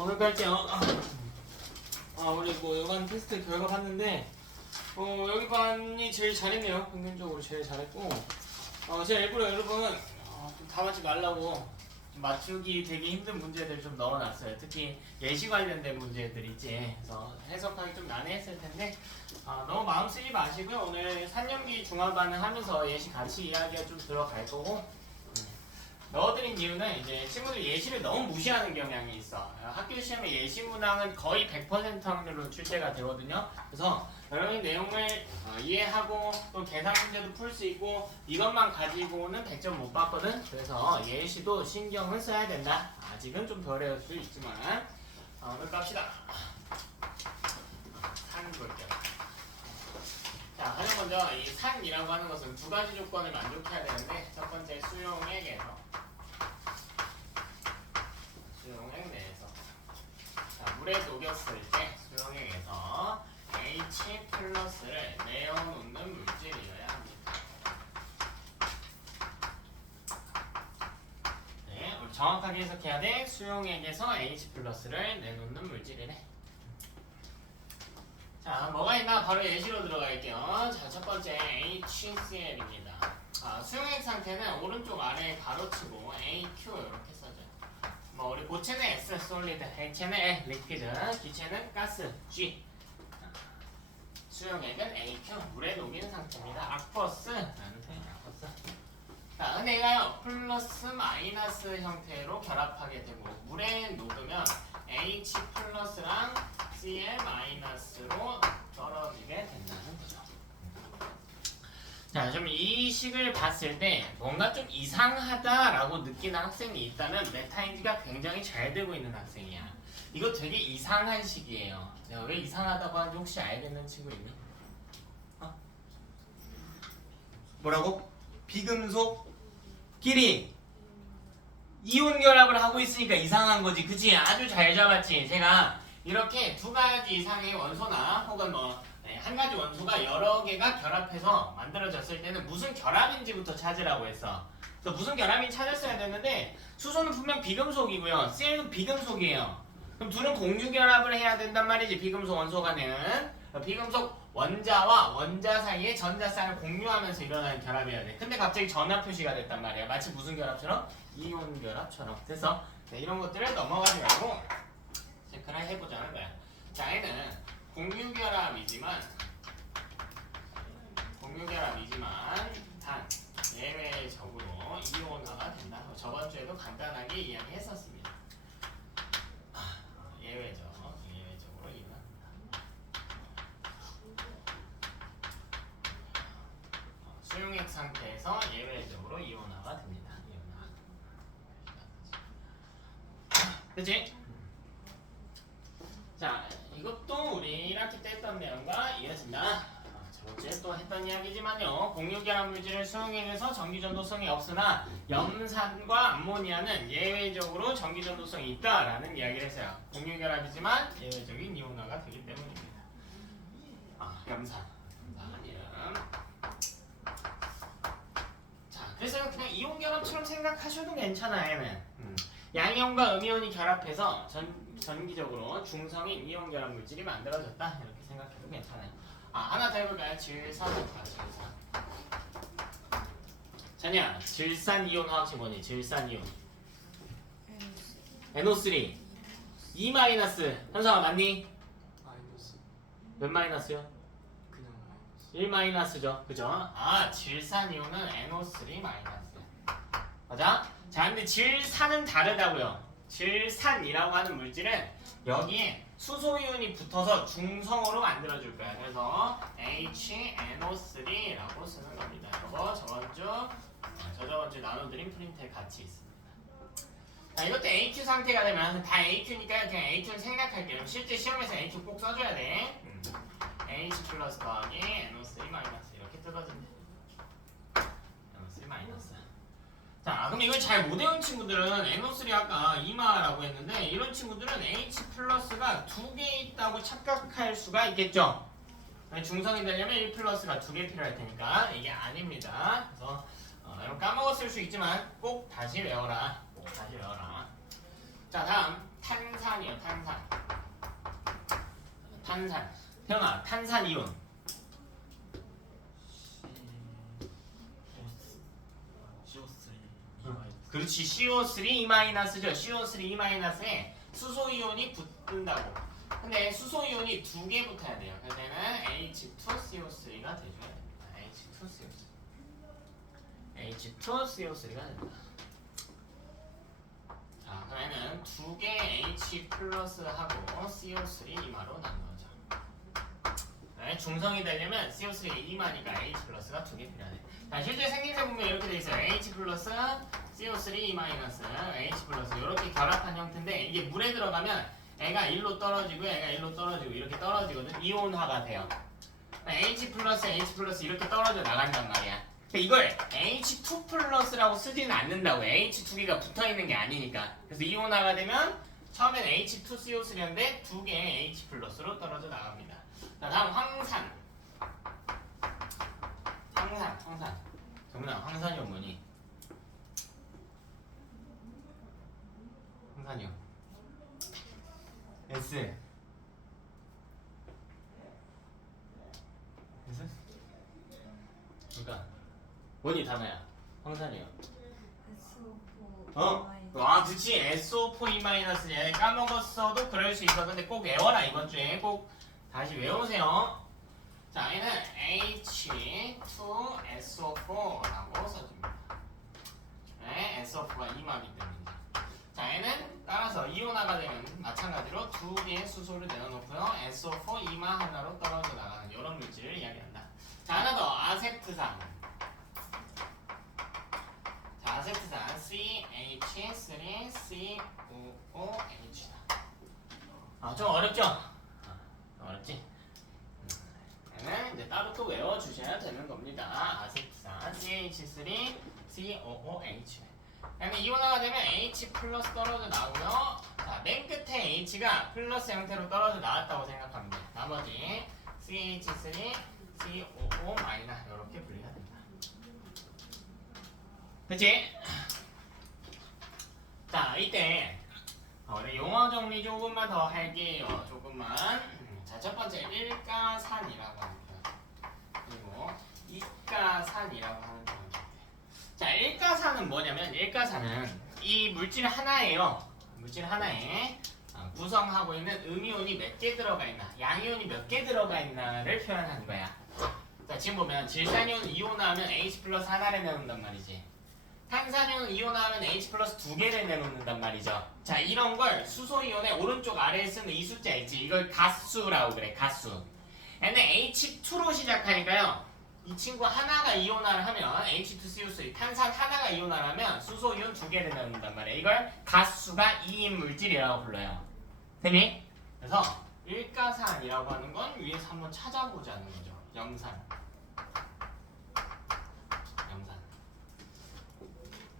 오늘 갈게요. 우리 뭐 여반 테스트 결과 봤는데 여기 반이 제일 잘했네요. 평균적으로 제일 잘했고 제가 일부러 여러분 좀 다 맞지 말라고 맞추기 되게 힘든 문제들 좀 넣어놨어요. 특히 예시 관련된 문제들 있지. 그래서 해석하기 좀 난해했을 텐데 너무 마음 쓰지 마시고요. 오늘 3년기 중화반을 하면서 예시 같이 이야기가 좀 들어갈 거고 넣어드린 이유는 이제 친구들 예시를 너무 무시하는 경향이 있어. 학교 시험에 예시 문항은 거의 100% 확률로 출제가 되거든요. 그래서 여러분이 내용을 이해하고 또 계산 문제도 풀 수 있고 이것만 가지고는 100점 못 받거든. 그래서 예시도 신경을 써야 된다. 아직은 좀 덜해올 수 있지만 오늘 갑시다. 산 볼게요. 자, 가장 먼저 이 산이라고 하는 것은 두 가지 조건을 만족해야 되는데 첫 번째 수용액에서 수용액 내에서 자, 물에 녹였을 때 수용액에서 H 플러스를 내어놓는 물질이어야 합니다. 네, 우리 정확하게 해석해야 돼. 수용액에서 H 플러스를 내놓는 물질이래. 자, 뭐가 있나 바로 예시로 들어갈게요. 자, 첫 번째 HCl입니다. 수용액 상태는 오른쪽 아래에 가로치고 AQ 이렇게 써줘요. 뭐 우리 고체는 S, 솔리드, 액체는 L, 리퀴드, 기체는 가스, G. 수용액은 AQ, 물에 녹인 상태입니다. 아쿠어스라는 표현이 아쿠어스. 자, 은혜가요 플러스 마이너스 형태로 결합하게 되고 물에 녹으면 H 플러스랑 Cl 마이너스로 떨어지게 된다는 거죠. 자, 좀 이 식을 봤을 때 뭔가 좀 이상하다라고 느끼는 학생이 있다면 메타인지가 굉장히 잘 되고 있는 학생이야. 이거 되게 이상한 식이에요. 내가 왜 이상하다고 하는지 혹시 알겠는 친구 있니? 뭐라고? 비금속끼리 이온 결합을 하고 있으니까 이상한 거지, 그치? 아주 잘 잡았지. 제가 이렇게 두 가지 이상의 원소나 혹은 한 가지 원소가 여러 개가 결합해서 만들어졌을 때는 무슨 결합인지부터 찾으라고 했어. 그래서 무슨 결합인지 찾았어야 되는데 수소는 분명 비금속이고요. Cl도 비금속이에요. 그럼 둘은 공유 결합을 해야 된단 말이지. 비금속 원소 간에는 비금속 원자와 원자 사이에 전자쌍을 공유하면서 일어나는 결합이어야 돼. 근데 갑자기 전화 표시가 됐단 말이야. 마치 무슨 결합처럼? 이온 결합처럼. 그래서 이런 것들을 넘어가지 말고 체크를 해보자는 거야. 자, 얘는 공유 결합이지만 단 예외적으로 이온화가 된다. 저번 주에도 간단하게 이야기했었습니다. 예외적으로 이온화합니다. 수용액 상태에서 예외적으로 이온화가 됩니다. 그치? 자, 이것도 우리 1학기 때 했던 내용과 이어진다. 저번주에 또 했던 이야기지만요. 공유결합 물질을 수용액에서 전기전도성이 없으나 염산과 암모니아는 예외적으로 전기전도성이 있다라는 이야기를 했어요. 공유결합이지만 예외적인 이온화가 되기 때문입니다. 염산. 자, 그래서 그냥 이온결합처럼 생각하셔도 괜찮아요. 얘는. 양이온과 음이온이 결합해서 전기적으로 중성인 이온 결합 물질이 만들어졌다. 이렇게 생각해도 괜찮아요. 하나 더 해볼까요? 질산 해볼까요? 질산. 자냐, 질산 이온 화학식 뭐니? 질산 이온. NO3. 2 마이너스. 현상아 맞니? 마이너스. 몇 마이너스요? 그냥 마이너스. 1 마이너스죠. 그죠? 질산 이온은 NO3 마이너스. 맞아? 자, 근데 질산은 다르다고요. 질산이라고 하는 물질은 여기에 수소이온이 붙어서 중성으로 만들어줄 거야. 그래서 HNO3라고 쓰는 겁니다. 이거 저저번주 나눠드린 프린트에 같이 있습니다. 자, 이것도 AQ 상태가 되면 다 AQ니까 그냥 AQ를 생략할게요. 실제 시험에서 AQ 꼭 써줘야 돼. H 플러스 더하기 NO3 마이너스 이렇게 뜯어진대. NO3 마이너스. 자, 그럼 이걸 잘 못 외운 친구들은 NO3 아까 이마라고 했는데 이런 친구들은 H 플러스가 2개 있다고 착각할 수가 있겠죠. 중성이 되려면 1 플러스가 2개 필요할 테니까 이게 아닙니다. 그래서 여러분 까먹었을 수 있지만 꼭 다시 외워라. 자, 다음 탄산이요, 탄산. 탄산. 형아, 탄산이온. 그렇지, CO3-죠. CO3-에 수소이온이 붙는다고. 근데 수소이온이 두 개 붙어야 돼요. 그래서 얘는 H2CO3가 돼줘야 됩니다. H2CO3가 됩니다. 자, 그러면은 두 개 H 플러스하고 CO3 이마로 나누어져. 네, 중성이 되려면 CO3 이마니까 H 플러스가 두 개 필요하네. 자, 실제 생김새 보면 이렇게 돼 있어요. H 플러스 CO3 마이너스 H 플러스 이렇게 결합한 형태인데 이게 물에 들어가면 애가 1로 떨어지고 애가 1로 떨어지고 이렇게 떨어지거든. 이온화가 돼요. H 플러스 H 플러스 이렇게 떨어져 나간단 말이야. 이걸 H2 플러스라고 쓰지는 않는다고. H2개가 붙어있는 게 아니니까. 그래서 이온화가 되면 처음엔 H2CO3였는데 두 개의 H 플러스로 떨어져 나갑니다. 자, 다음 황산. 정문아, 황산이 뭐니? 황산이요. S. 그러니까 뭐니 단어야? 황산이요. 와, 그치. SO4E- 얘 까먹었어도 그럴 수 있어. 근데 꼭 외워라. 이번 주에 꼭 다시 외우세요. 자, 얘는 H2SO4라고 써줍니다. 네, SO4가 이마기 때문에. 자, 얘는 따라서 이온화가 되면 마찬가지로 두 개의 수소를 내어놓고요. SO4 이마 하나로 떨어져 나가는 이런 물질을 이야기한다. 자, 하나 더. 아세트산. 자, 아세트산 CH3COOH다. 좀 어렵죠? 어렵지? 얘는 이제 따로 또 외워주셔야 되는 겁니다. 아세트산 CH3COOH. 그다음에 이온화가 되면 H 플러스 떨어져 나오고요. 자, 맨 끝에 H가 플러스 형태로 떨어져 나왔다고 생각하면 돼요. 나머지 CH3COO 마이너스 이렇게 분리가 됩니다. 그치? 자, 이때 우리 용어 정리 조금만 더 할게요. 조금만. 자, 첫 번째 일가산이라고 하는 표현. 그리고 이가산이라고 하는 표현. 자, 일가산은 뭐냐면 일가산은 이 물질 하나예요. 물질 하나에 구성하고 있는 음이온이 몇 개 들어가 있나, 양이온이 몇 개 들어가 있나를 표현하는 거야. 자, 지금 보면 질산이온 이온화하면 H 플러스 하나를 내놓는단 말이지. 탄산이온 이온화하면 H 플러스 두 개를 내놓는단 말이죠. 자, 이런 걸 수소이온의 오른쪽 아래에 쓰는 이 숫자 있지. 이걸 가수라고 그래. 가수. 얘는 H2로 시작하니까요. 이 친구 하나가 이온화를 하면 H2CO3 탄산 하나가 이온화를 하면 수소이온 두 개를 내놓는단 말이야. 이걸 가수가 2인 물질이라고 불러요. 됐니? 그래서 일가산이라고 하는 건 위에서 한번 찾아보자는 거죠. 염산.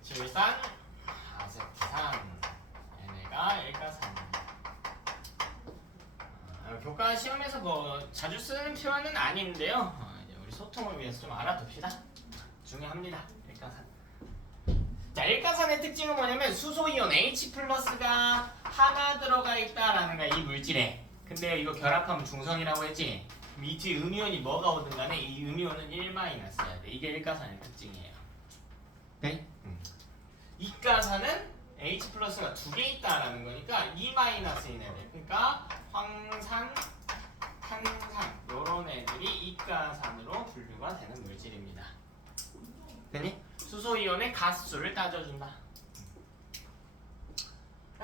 질산, 아세트산. 얘네가 일가산입니다. 교과 시험에서 뭐 자주 쓰는 표현은 아닌데요. 이제 우리 소통을 위해서 좀 알아둡시다. 중요합니다. 일가산. 자, 일가산의 특징은 뭐냐면 수소이온 H 플러스가 하나 들어가 있다라는 거야, 이 물질에. 근데 이거 결합하면 중성이라고 했지. 이 뒤에 음이온이 뭐가 오든 간에 이 음이온은 1-여야 돼. 이게 일가산의 특징이에요. 네? 이가산은 H 플러스가 두 개 있다라는 거니까 2-인 애들. 그러니까 황산, 탄산 이런 애들이 이가산으로 분류가 되는 물질입니다. 됐니? 수소이온의 가수를 따져준다.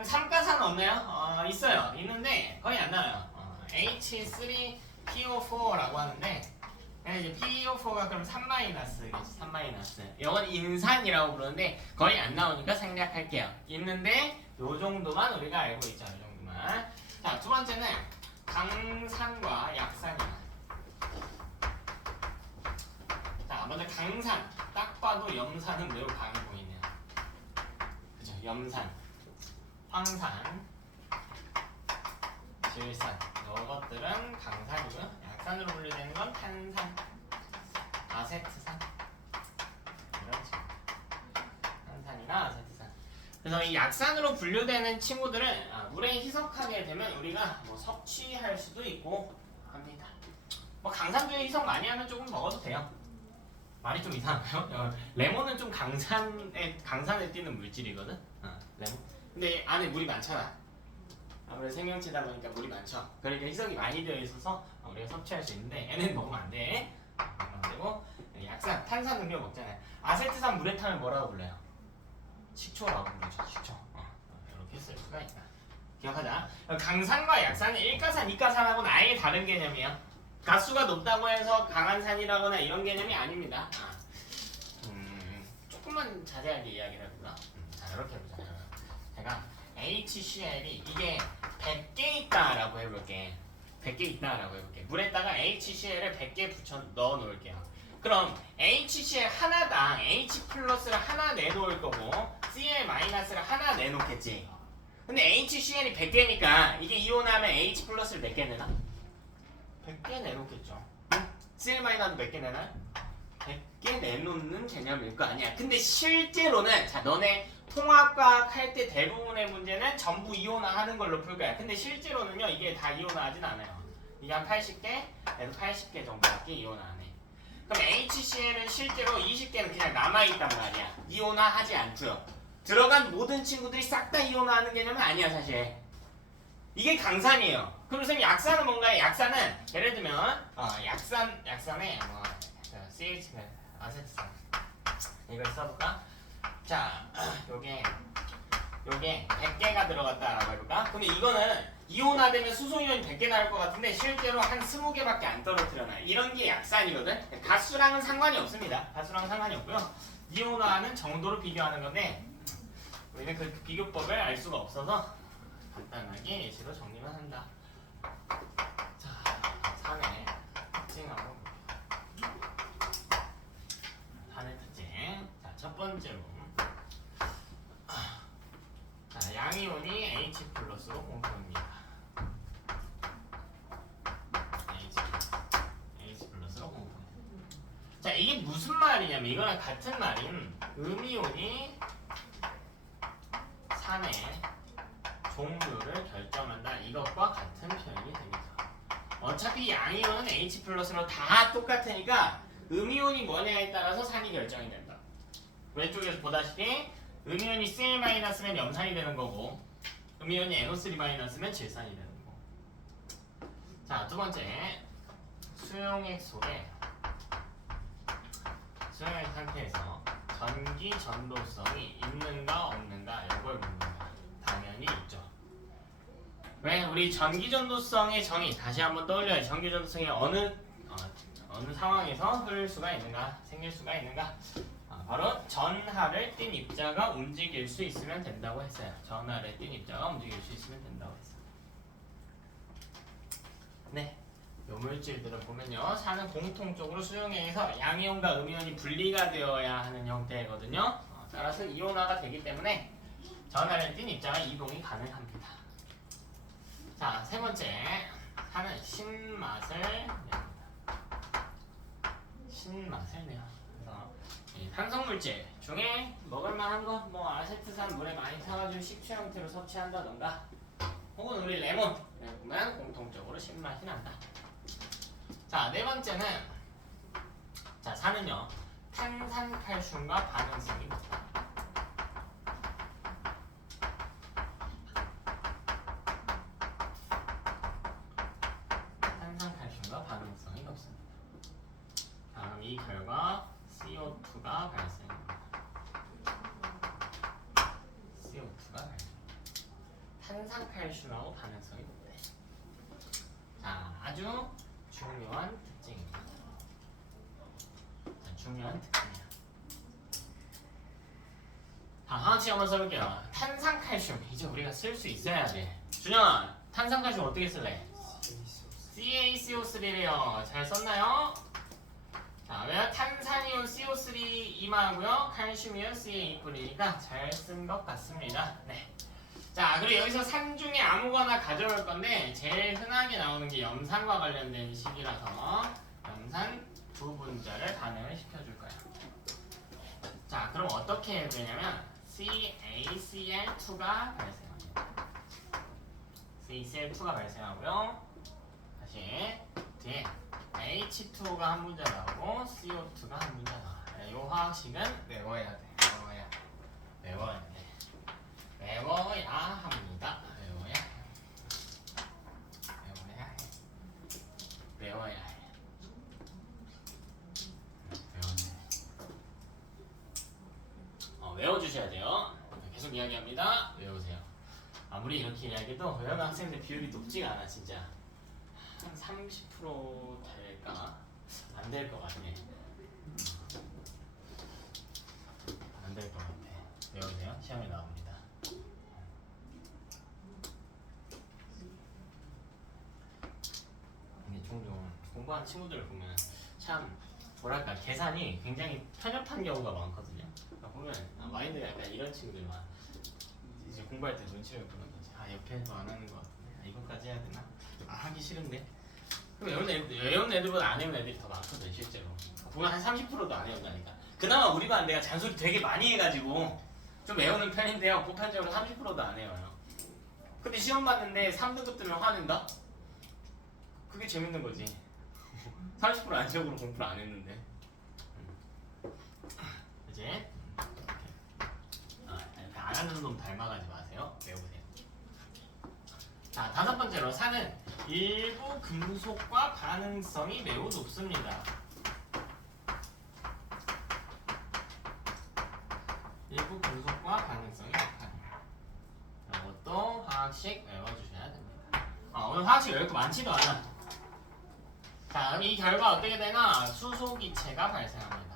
삼가산은 없나요? 있어요. 있는데 거의 안 나와요. H3PO4라고 하는데 이제 PO4가 그럼 3-겠지. 3-. 이건 인산이라고 부르는데 거의 안 나오니까 생략할게요. 있는데 요 정도만 우리가 알고 있죠. 요 정도만. 자, 두 번째는 강산과 약산이다. 자, 먼저 강산. 딱 봐도 염산은 매우 강해 보이네요. 그죠? 염산, 황산, 질산. 이것들은 강산이고요. 약산으로 분류되는 건 탄산, 아세트산. 이런 친구. 탄산이나 아세트산. 그래서 이 약산으로 분류되는 친구들은 물에 희석하게 되면 우리가 뭐 섭취할 수도 있고 합니다. 뭐 강산주에 희석 많이 하면 조금 먹어도 돼요. 말이 좀 이상해요. 레몬은 좀 강산에 띄는 물질이거든. 레몬. 근데 안에 물이 많잖아. 아무래도 생명체다 보니까 물이 많죠. 그러니까 희석이 많이 되어 있어서 우리가 섭취할 수 있는데 얘는 먹으면 안 돼. 먹으면 안 되고 약산, 탄산 음료 먹잖아요. 아세트산 물에 타면 뭐라고 불러요? 식초라고 부르죠. 식초. 이렇게 쓸 수가 있다. 기억하자. 강산과 약산은 일가산, 이가산하고는 아예 다른 개념이에요. 가수가 높다고 해서 강한 산이라거나 이런 개념이 아닙니다. 조금만 자세하게 이야기를 해볼까? 자, 이렇게 해보자. 제가 HCl이 이게 100개 있다라고 해볼게. 100개 있다라고 해볼게. 물에다가 HCl을 100개 넣어 놓을게요. 그럼 HCl 하나당 H 플러스를 하나 내놓을 거고 Cl 마이너스를 하나 내놓겠지. 근데 HCl이 100개니까 이게 이온하면 H 플러스를 몇 개 내나? 100개 내놓겠죠. Cl 마이너스 몇 개 내나요? 100개 내놓는 개념일 거 아니야. 근데 실제로는 자 너네 통합과학 할 때 대부분의 문제는 전부 이온화 하는 걸로 풀 거야. 근데 실제로는요 이게 다 이온화 하진 않아요. 이게 한 80개? 그래서 80개 정도밖에 이온화 안 해. 그럼 HCl은 실제로 20개는 그냥 남아있단 말이야. 이온화 하지 않고요. 들어간 모든 친구들이 싹 다 이온화 하는 개념은 아니야 사실. 이게 강산이에요. 그럼 선생님 약산은 뭔가요? 약산은 예를 들면 약산에 뭐 CH 아세트산 이걸 써볼까? 자 요게 100개가 들어갔다라고 해볼까? 근데 이거는 이온화되면 수소이온이 100개 나올 것 같은데 실제로 한 20개밖에 안 떨어뜨려놔. 이런 게 약산이거든. 가수랑은 상관이 없습니다. 가수랑은 상관이 없고요. 이온화하는 정도로 비교하는 건데 우리는 그 비교법을 알 수가 없어서 간단하게 예시로 정리만 한다. 자, 3의 특징하고 산의 특징. 자, 첫 번째로 자, 양이온이 H 플러스로 공통입니다. H 플러스로 공통. 자, 이게 무슨 말이냐면 이거랑 같은 말인 음이온이 산의 종류를 결정한다. 이것과 같은 표현이 됩니다. 어차피 양이온은 H 플러스로 다 똑같으니까 음이온이 뭐냐에 따라서 산이 결정이 된다. 왼쪽에서 보다시피 음이온이 Cl 마이너스면 염산이 되는 거고 음이온이 NO3 마이너스면 질산이 되는 거고. 자, 두 번째 수용액 속에 수용액 상태에서 전기 전도성이 있는가 없는가 이걸 묻는 거야. 당연히 있죠. 왜? 우리 전기 전도성의 정의 다시 한번 떠올려요. 전기 전도성이 어느 상황에서 흐를 수가 있는가, 생길 수가 있는가? 바로 전하를 띤 입자가 움직일 수 있으면 된다고 했어요. 전하를 띤 입자가 움직일 수 있으면 된다고 했어요. 네, 요 물질들을 보면요, 산은 공통적으로 수용액에서 양이온과 음이온이 분리가 되어야 하는 형태거든요. 따라서 이온화가 되기 때문에 전하를 띤 입자가 이동이 가능합니다. 자, 세 번째, 산은 신맛을 냅니다. 신맛을 내요. 그래서 이 탄성물질 중에 먹을만한 거, 뭐 아세트산 물에 많이 타가지고 식초 형태로 섭취한다던가, 혹은 우리 레몬 보면 공통적으로 신맛이 난다. 자, 네 번째는 자, 산은요 탄산칼슘과 반응성이 높다. 탄산칼슘과 반응성이 높습니다. 다음 이 결과 CO2가 발생합니다. CO2가 발생. 탄산칼슘하고 반응성이 높대. 자, 아주 중요한 특징입니다. 자, 중요한 특징이야. 자, 하나씩 한번 써볼게요. 탄산칼슘 이제 우리가 쓸 수 있어야 돼. 준현, 탄산칼슘 어떻게 쓸래? CaCO3래요. 잘 썼나요? 자, 왜 탄산이온 CO3 임하고요, 칼슘이온 CaE+이니까 잘 쓴 것 같습니다. 네. 자, 그리고 여기서 산 중에 아무거나 가져올 건데 제일 흔하게 나오는 게 염산과 관련된 식이라서 염산 두 분자를 반응을 시켜줄 거야. 자, 그럼 어떻게 해야 되냐면 CaCl2가 발생합니다. KCl2가 발생하고요. 다시 뒤에 H2가 한 문제 나오고 CO2가 한 문제 나와. 이 화학식은 외워야 돼. 외워야 돼. 외워야 합니다. 외워야 해. 외워주셔야 돼요. 계속 이야기합니다. 외우세요. 아무리 이렇게 이야기해도 외우는 학생들 비율이 높지가 않아 진짜. 한 30% 될까? 안 될 것 같아. 안 될 것 같아. 외우세요. 시험에 나옵니다. 근데 종종 공부하는 친구들을 보면 참 뭐랄까 계산이 굉장히 편협한 경우가 많거든요. 그러니까 보면 마인드가 약간 이런 친구들만 이제 공부할 때 눈치를 보는 거지. 옆에서 안 하는 것 같은데 이것까지 해야 되나? 하기 싫은데. 그럼 외우는 애들보다 안 외우는 애들이 더 많거든 실제로. 보면 한 30%도 안 외운다니까. 그나마 우리 반 내가 잔소리 되게 많이 해가지고 좀 외우는 편인데요. 보편적으로 30%도 안 외워요. 근데 시험 봤는데 3등급 뜨면 화낸다? 그게 재밌는 거지. 30% 안쪽으로 공부를 안 했는데. 이제 이렇게 안 하는 놈 닮아가지 마세요. 외우세요. 자, 5번째로 산은 일부 금속과 반응성이 매우 높습니다. 일부 금속과 반응성이 높다. 이것도 화학식 외워주셔야 됩니다. 오늘 화학식 외울 거 많지도 않아. 자, 그럼 이 결과 어떻게 되나? 수소기체가 발생합니다.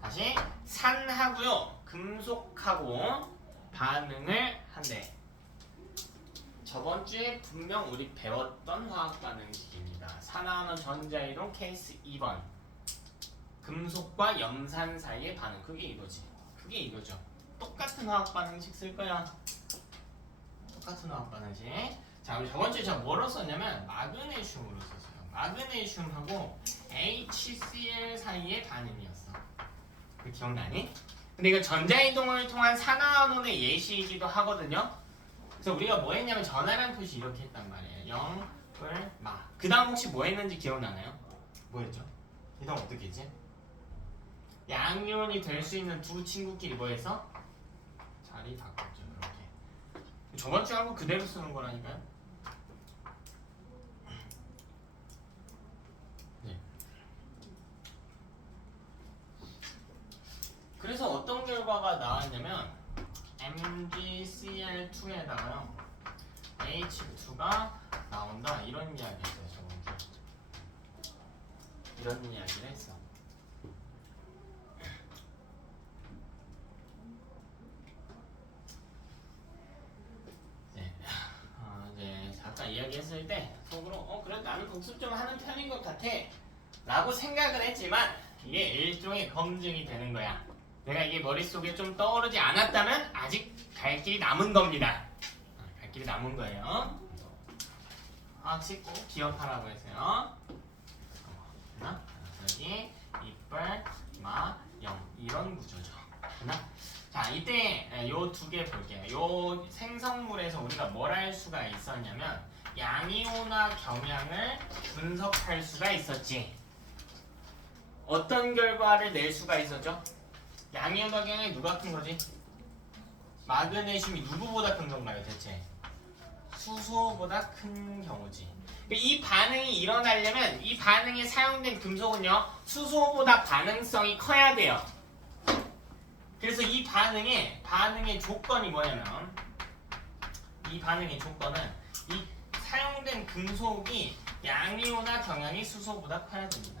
다시 산하고요, 금속하고 반응을 한대. 저번 주에 분명 우리 배웠던 화학 반응식입니다. 산화하는 전자이론 케이스 2번. 금속과 염산 사이의 반응. 그게 이거지. 그게 이거죠. 똑같은 화학 반응식 쓸 거야. 똑같은 화학 반응식. 자, 우리 저번 주에 제가 뭐로 썼냐면 마그네슘으로 썼어요. 마그네슘하고 HCl 사이의 반응이었어. 그 기억나니? 근데 이거 전자이동을 통한 산화환원의 예시이기도 하거든요. 그래서 우리가 뭐 했냐면 전하량 표시 이렇게 했단 말이에요. 0, 뿔, 마. 그 다음 혹시 뭐 했는지 기억나나요? 뭐 했죠? 이 다음 어떻게 했지? 양이온이 될 수 있는 두 친구끼리 뭐 했어? 자리 바꿨죠. 이렇게. 저번 주에 한 거 그대로 쓰는 거라니까요. 네. 그래서 어떤 결과가 나왔냐면 MgCl2에다가요 H2가 나온다 이런 이야기였어요. 저번 주 이런 이야기를 했어. 네. 이제 아까 이야기했을 때 속으로 그래 나는 복습 좀 하는 편인 것 같아 라고 생각을 했지만 이게 일종의 검증이 되는 거야. 내가 이게 머릿속에 좀 떠오르지 않았다면 아직 갈 길이 남은 겁니다. 갈 길이 남은 거예요. 화학식 꼭 기억하라고 했어요. 여기 이빨, 마, 영 이런 구조죠. 자, 이때 요 두 개 볼게요. 요 생성물에서 우리가 뭘 할 수가 있었냐면 양이온화 경향을 분석할 수가 있었지. 어떤 결과를 낼 수가 있었죠? 양이온화 경향이 누가 큰 거지? 마그네슘이 누구보다 큰 건가요, 대체? 수소보다 큰 경우지. 이 반응이 일어나려면 이 반응에 사용된 금속은요, 수소보다 반응성이 커야 돼요. 그래서 이 반응의 조건이 뭐냐면, 이 반응의 조건은 이 사용된 금속이 양이온화 경향이 수소보다 커야 됩니다.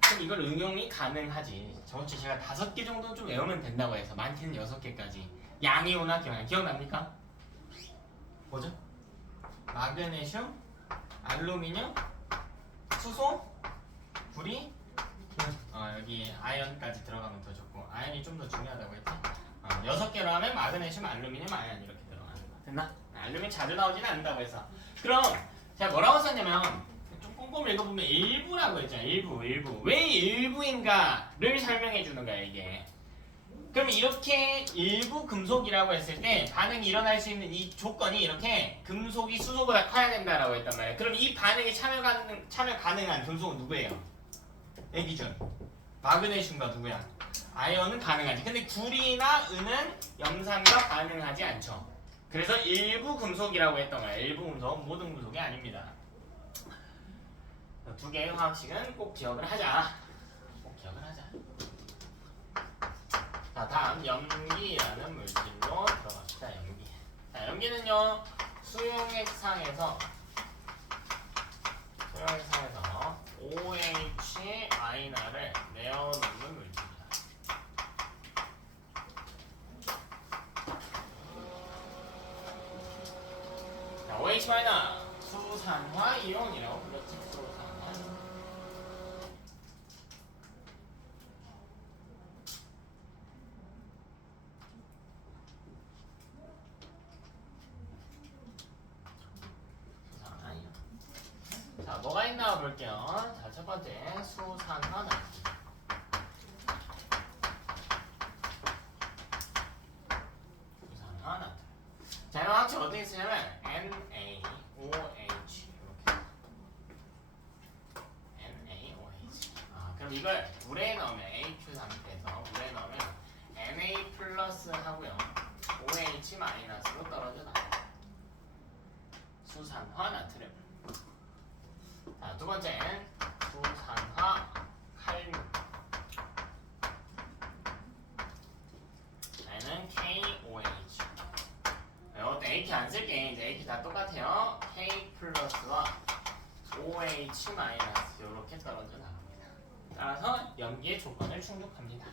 그럼 이걸 응용이 가능하지. 저번주에 제가 5개 정도 좀 외우면 된다고 해서 많게는 6개까지. 양이온화 경향 기억납니까? 뭐죠? 마그네슘, 알루미늄, 수소, 구리, 여기 아연까지 들어가면 더 좋고 아연이 좀 더 중요하다고 했지? 6개로 하면 마그네슘, 알루미늄, 아연 이렇게 들어가는 거 됐나? 알루미늄 자주 나오지는 않는다고 해서 그럼 제가 뭐라고 썼냐면 좀 꼼꼼히 읽어보면 일부라고 했잖아요. 일부 왜 일부인가를 설명해 주는 거야 이게. 그럼 이렇게 일부 금속이라고 했을 때 반응이 일어날 수 있는 이 조건이 이렇게 금속이 수소보다 커야 된다라고 했단 말이에요. 그럼 이 반응에 참여 가능한 금속은 누구예요? 내 기준 마그네슘과 누구야? 아연은 가능하지. 근데 구리나 은은 염산과 가능하지 않죠. 그래서 일부 금속이라고 했던 거야. 일부 금속, 모든 금속이 아닙니다. 두 개의 화학식은 꼭 기억을 하자. 꼭 기억을 하자. 자, 다음 염기라는 물질로 들어갑시다. 염기. 자, 염기는요 수용액상에서 OH 마이너를 내어놓는 물질이다. 자, OH 마이너 수산화 이온이라고 불렀지. 수산화. 자, 뭐가 있나 볼게요. 자, 첫 번째 수산화 나트륨. 수산화 나트륨. 자, 이거 합체 어떻게 쓰냐면 NaOH 이렇게. NaOH. 그럼 이걸 물에 넣으면 AQ 상태에서 물에 넣으면 Na 플러스 하고요. OH 마이너스로 떨어져 나와요. 수산화 나트륨. 자, 두 번째 수산화 칼륨. 얘는 KOH. 이것도 AK 안 쓸게. 이제 AK 다 똑같아요. K 플러스와 OH 마이너스 이렇게 떨어져 나갑니다. 따라서 염기의 조건을 충족합니다.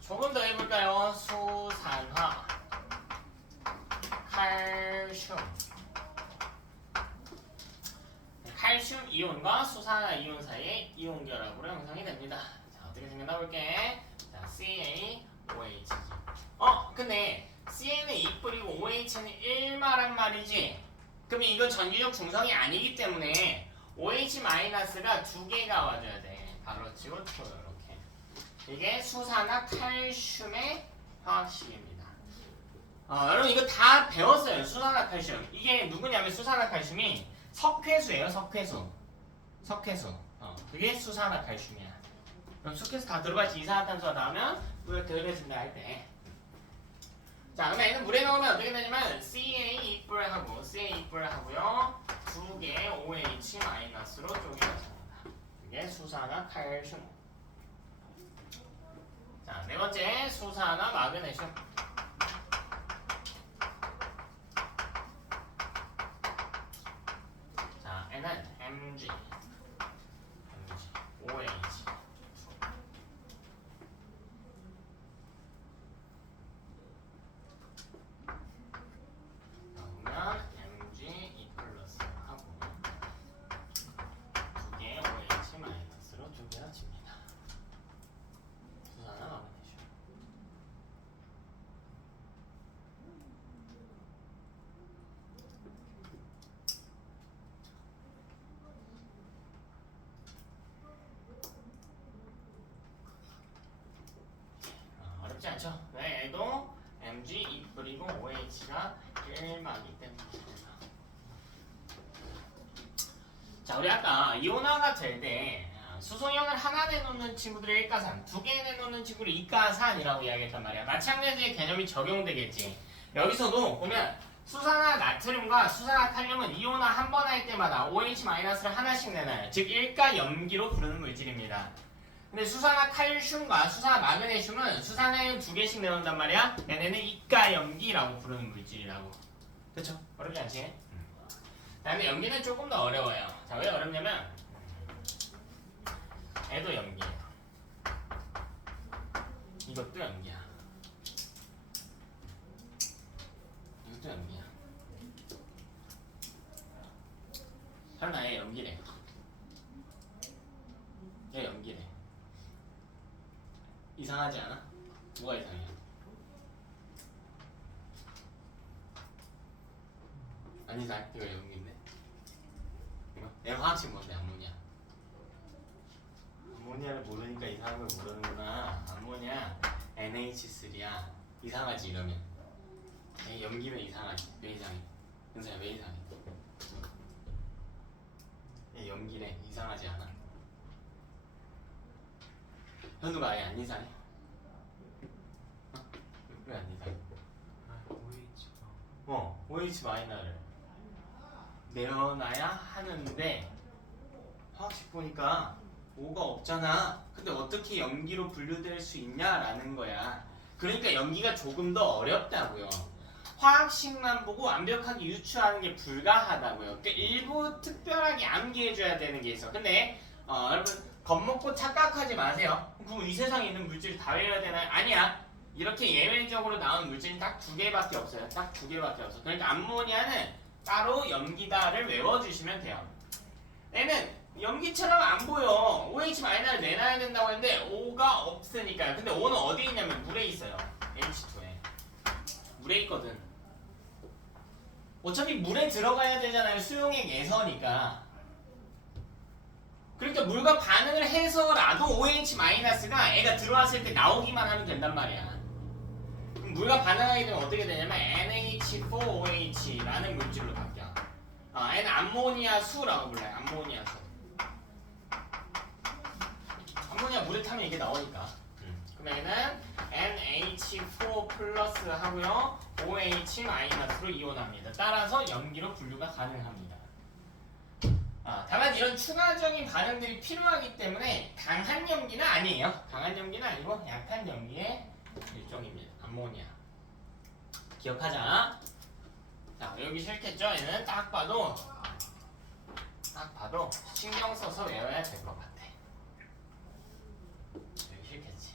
조금 더 해볼까요? 수산화 칼슘. 칼슘 이온과 수산화 이온 사이의 이온 결합으로 형성이 됩니다. 자, 어떻게 생겼나 볼게. 자, CaOH. 근데 CN은 2뿌리고 OH는 1마란 말이지. 그럼 이건 전기적 중성이 아니기 때문에 OH-가 두 개가 와줘야 돼. 바로 치고 쳐 이렇게. 이게 수산화 칼슘의 화학식입니다. 여러분 이거 다 배웠어요. 수산화 칼슘. 이게 누구냐면 수산화 칼슘이 석회수예요. 석회수. 그게 수산화 칼슘이야. 그럼 석회수 다 들어가지. 이산화탄소가 나오면 물에 덜해진다 할 때. 자, 그럼 얘는 물에 넣으면 어떻게 되냐면 CA2뿔 하고요. 두 개의 OH 마이너스로 쪼개져집니다. 이게 수산화 칼슘. 자, 네 번째 수산화 마그네슘. 자, 얘는 Mg, OH. 그러면 Mg2 플러스 하고 두 개의 OH 마이너스로 쪼개집니다. 수산화 마그네슘. 어렵지 않죠? 네, 얘도 Mg2 그리고 OH가 1마기 때문에. 자, 우리 아까 이온화가 될 때 수소연을 하나 내놓는 친구들을 일가산, 두 개 내놓는 친구를 이가산이라고 이야기했단 말이야. 마찬가지의 개념이 적용되겠지. 여기서도 보면 수산화 나트륨과 수산화 칼륨은 이온화 한 번 할 때마다 OH-를 하나씩 내놔요. 즉 일가 염기로 부르는 물질입니다. 근데 수산화 칼슘과 수산화 마그네슘은 수산화는 두 개씩 내놓는단 말이야. 얘네는 이가 염기라고 부르는 물질이라고. 그쵸? 어렵지 않지? 근데 염기는 조금 더 어려워요. 자, 왜 어렵냐면 얘도 염기예요. 이것도 염기야. 이것도 염기야. 설마 얘 염기래. 얘 염기래. 이상하지 않아? 뭐가 이상해? 안 이상해? 이거 염기인데? 이거? 얘 화학식 뭔데? 암모니아. 암모니아를 모르니까 이상한 걸 모르는구나. 암모니아 NH3야. 이상하지 이러면. 염기면 이상하지. 왜 이상해? 은서야 왜 이상해? 염기래. 이상하지 않아? 현우가 아예 안 이상해? 왜 안 이상해? OH가 OH 마이너를 내려놔야 하는데 화학식 보니까 O가 없잖아. 근데 어떻게 염기로 분류될 수 있냐라는 거야. 그러니까 염기가 조금 더 어렵다고요. 화학식만 보고 완벽하게 유추하는 게 불가하다고요. 그러니까 일부 특별하게 암기해줘야 되는 게 있어. 근데 여러분 겁먹고 착각하지 마세요. 그럼 이 세상에 있는 물질이 다 외워야 되나요? 아니야. 이렇게 예외적으로 나온 물질은 딱 2개밖에 없어요. 딱 2개밖에 없어. 그러니까 암모니아는 따로 염기다를 외워주시면 돼요. 얘는 염기처럼 안 보여. OH 마이너를 내놔야 된다고 했는데 O가 없으니까요. 근데 O는 어디에 있냐면 물에 있어요. H2에. 물에 있거든. 어차피 물에 들어가야 되잖아요. 수용액 에서니까. 그러니까 물과 반응을 해서라도 OH-가 애가 들어왔을 때 나오기만 하면 된단 말이야. 그럼 물과 반응하게 되면 어떻게 되냐면 NH4OH라는 물질로 바뀌어. 얘는 암모니아 수라고 불러요. 암모니아 수. 암모니아 물에 타면 이게 나오니까. 그럼 얘는 NH4 플러스 하고요. OH 마이너스로 이온합니다. 따라서 염기로 분류가 가능합니다. 다만 이런 추가적인 반응들이 필요하기 때문에 강한 염기는 아니에요. 강한 염기는 아니고 약한 염기의 일종입니다. 암모니아. 기억하자. 자, 여기 싫겠죠? 얘는 딱 봐도 신경 써서 외워야 될 것 같아. 여기 싫겠지?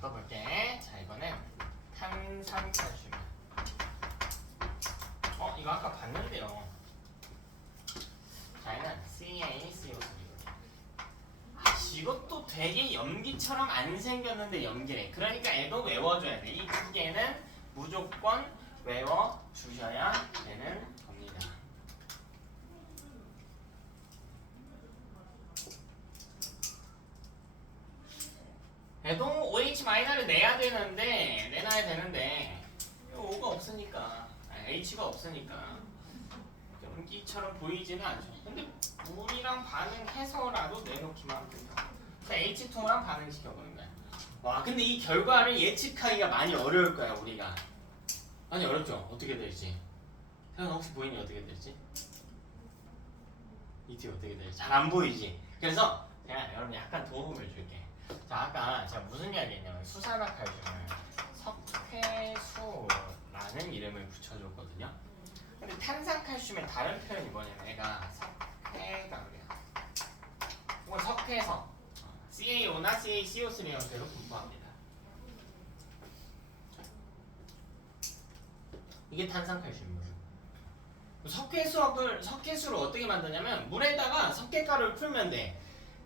또 볼게. 자, 이거는 탄산칼슘. 이거 아까 봤는데요. 자, 얘는 CaCO3. 이것도 되게 염기처럼 안 생겼는데 염기래. 그러니까 얘도 외워줘야 돼. 이 2개는 무조건 외워주셔야 되는 겁니다. 얘도 OH-를 내놔야 되는데 O가 없으니까 H가 없으니까 염기처럼 보이지는 않죠. 근데 물이랑 반응해서라도 내놓기만 하면 된다. H2랑 반응시켜보는 거야. 와, 근데 이 결과를 예측하기가 많이 어려울 거야, 우리가. 많이 어렵죠? 어떻게 될지. 태연 혹시 보이니 어떻게 될지? 이 뒤 어떻게 될지. 잘 안 보이지? 그래서 제가 여러분 약간 도움을 줄게. 자, 아까 제가 무슨 이야기 했냐면 수산화칼슘을 석회수라는 이름을 붙여줬거든요. 근데 탄산칼슘의 다른 표현이 뭐냐면 얘가 석회가 그래요. 혹은 석회성 CaO나 CaCO3 형태로 분포합니다. 이게 탄산칼슘이에요. 석회수를 어떻게 만드냐면 물에다가 석회가루를 풀면 돼.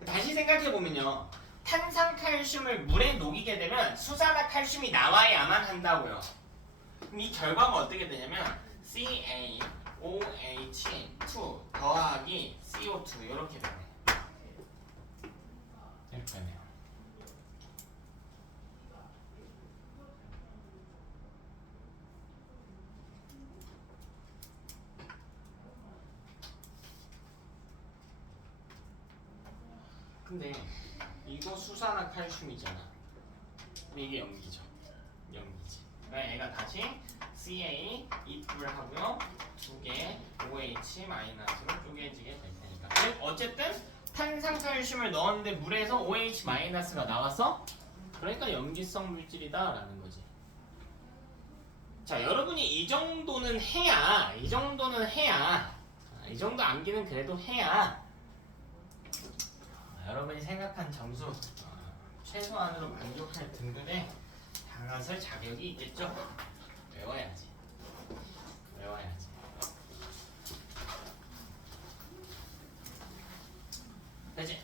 다시 생각해보면요. 탄산칼슘을 물에 녹이게 되면 수산화칼슘이 나와야만 한다고요. 그럼 이 결과가 어떻게 되냐면 CaOH2 더하기 CO2 이렇게 되네. 이렇게 되네요. 근데 이거 수산화칼슘이잖아. 이게 염기죠. 염기지. 그러니까 얘가 다시 Ca 이뿔 하고요. 2개 OH 마이너스로 쪼개지게 될 테니까. 즉 어쨌든 탄산칼슘을 넣었는데 물에서 OH 마이너스가 나와서 그러니까 염기성 물질이다라는 거지. 자, 여러분이 이 정도는 해야 이 정도 암기는 그래도 해야 여러분이 생각한 점수 최소한으로 만족할 등급에 다가설 자격이 있겠죠? 외워야지. 그치?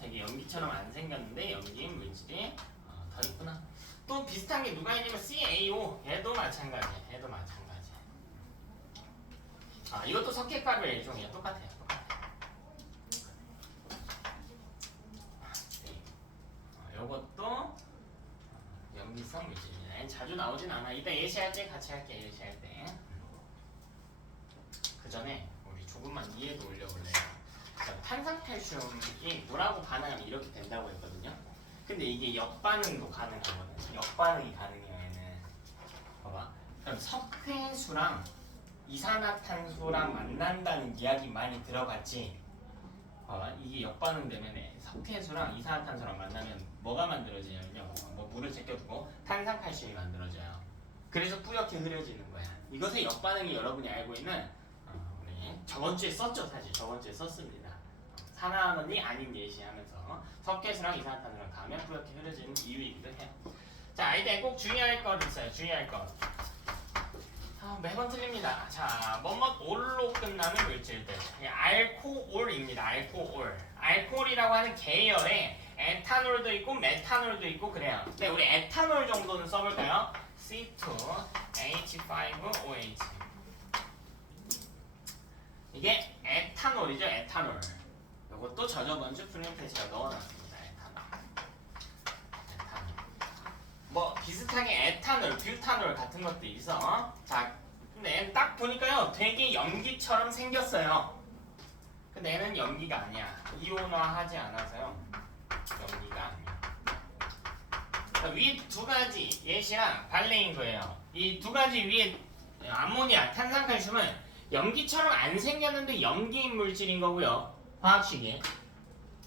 되게 연기처럼 안 생겼는데 연기인 물질이 더 있구나. 또 비슷한 게 누가 있냐면 CaO. 얘도 마찬가지. 이것도 석회가루의 일종이에요. 똑같아요. 요것도 염기성 물질입니다. 자주 나오진 않아. 이따 예시할 때 같이 할게. 예시할 때. 그 전에 우리 조금만 이해도 올려볼래요. 탄산칼슘이 물하고 반응하면 이렇게 된다고 했거든요. 근데 이게 역반응도 가능하거든. 역반응이 가능해요. 얘는. 봐봐. 그럼 석회수랑 이산화탄소랑 만난다는 이야기 많이 들어봤지? 봐봐. 이게 역반응 되면 석회수랑 이산화탄소랑 만나면 뭐가 만들어지냐면요. 뭐 물을 제껴두고 탄산칼슘이 만들어져요. 그래서 뿌옇게 흐려지는 거야. 이것의 역반응이 여러분이 알고 있는 우리 저번 주에 썼죠. 사실 저번 주에 썼습니다. 산화원이 아닌 예시하면서 석회수랑 이산화탄소랑 가면 뿌옇게 흐려지는 이유이기도 해요. 자, 이때 꼭 주의할 것 있어요. 주의할 것. 매번 틀립니다. 자, 뭐뭐 올로 끝나는 물질들. 알코올입니다. 알코올. 알코올이라고 하는 계열에 에탄올도 있고 메탄올도 있고 그래요. 근데 우리 에탄올 정도는 써볼까요? C2H5OH. 이게 에탄올이죠. 에탄올. 이것도 저저번주 프린트에 제가 넣어놨습니다. 에탄올. 뭐 비슷하게 에탄올, 뷰탄올 같은 것도 있어. 자, 근데 딱 보니까요 되게 염기처럼 생겼어요. 근데 얘는 염기가 아니야. 이온화하지 않아서요 염기가 아니야. 자, 위에 두 가지 예시랑 발레인 거예요. 이 두 가지 위에 암모니아, 탄산칼슘은 염기처럼 안 생겼는데 염기인 물질인 거고요. 화학식이.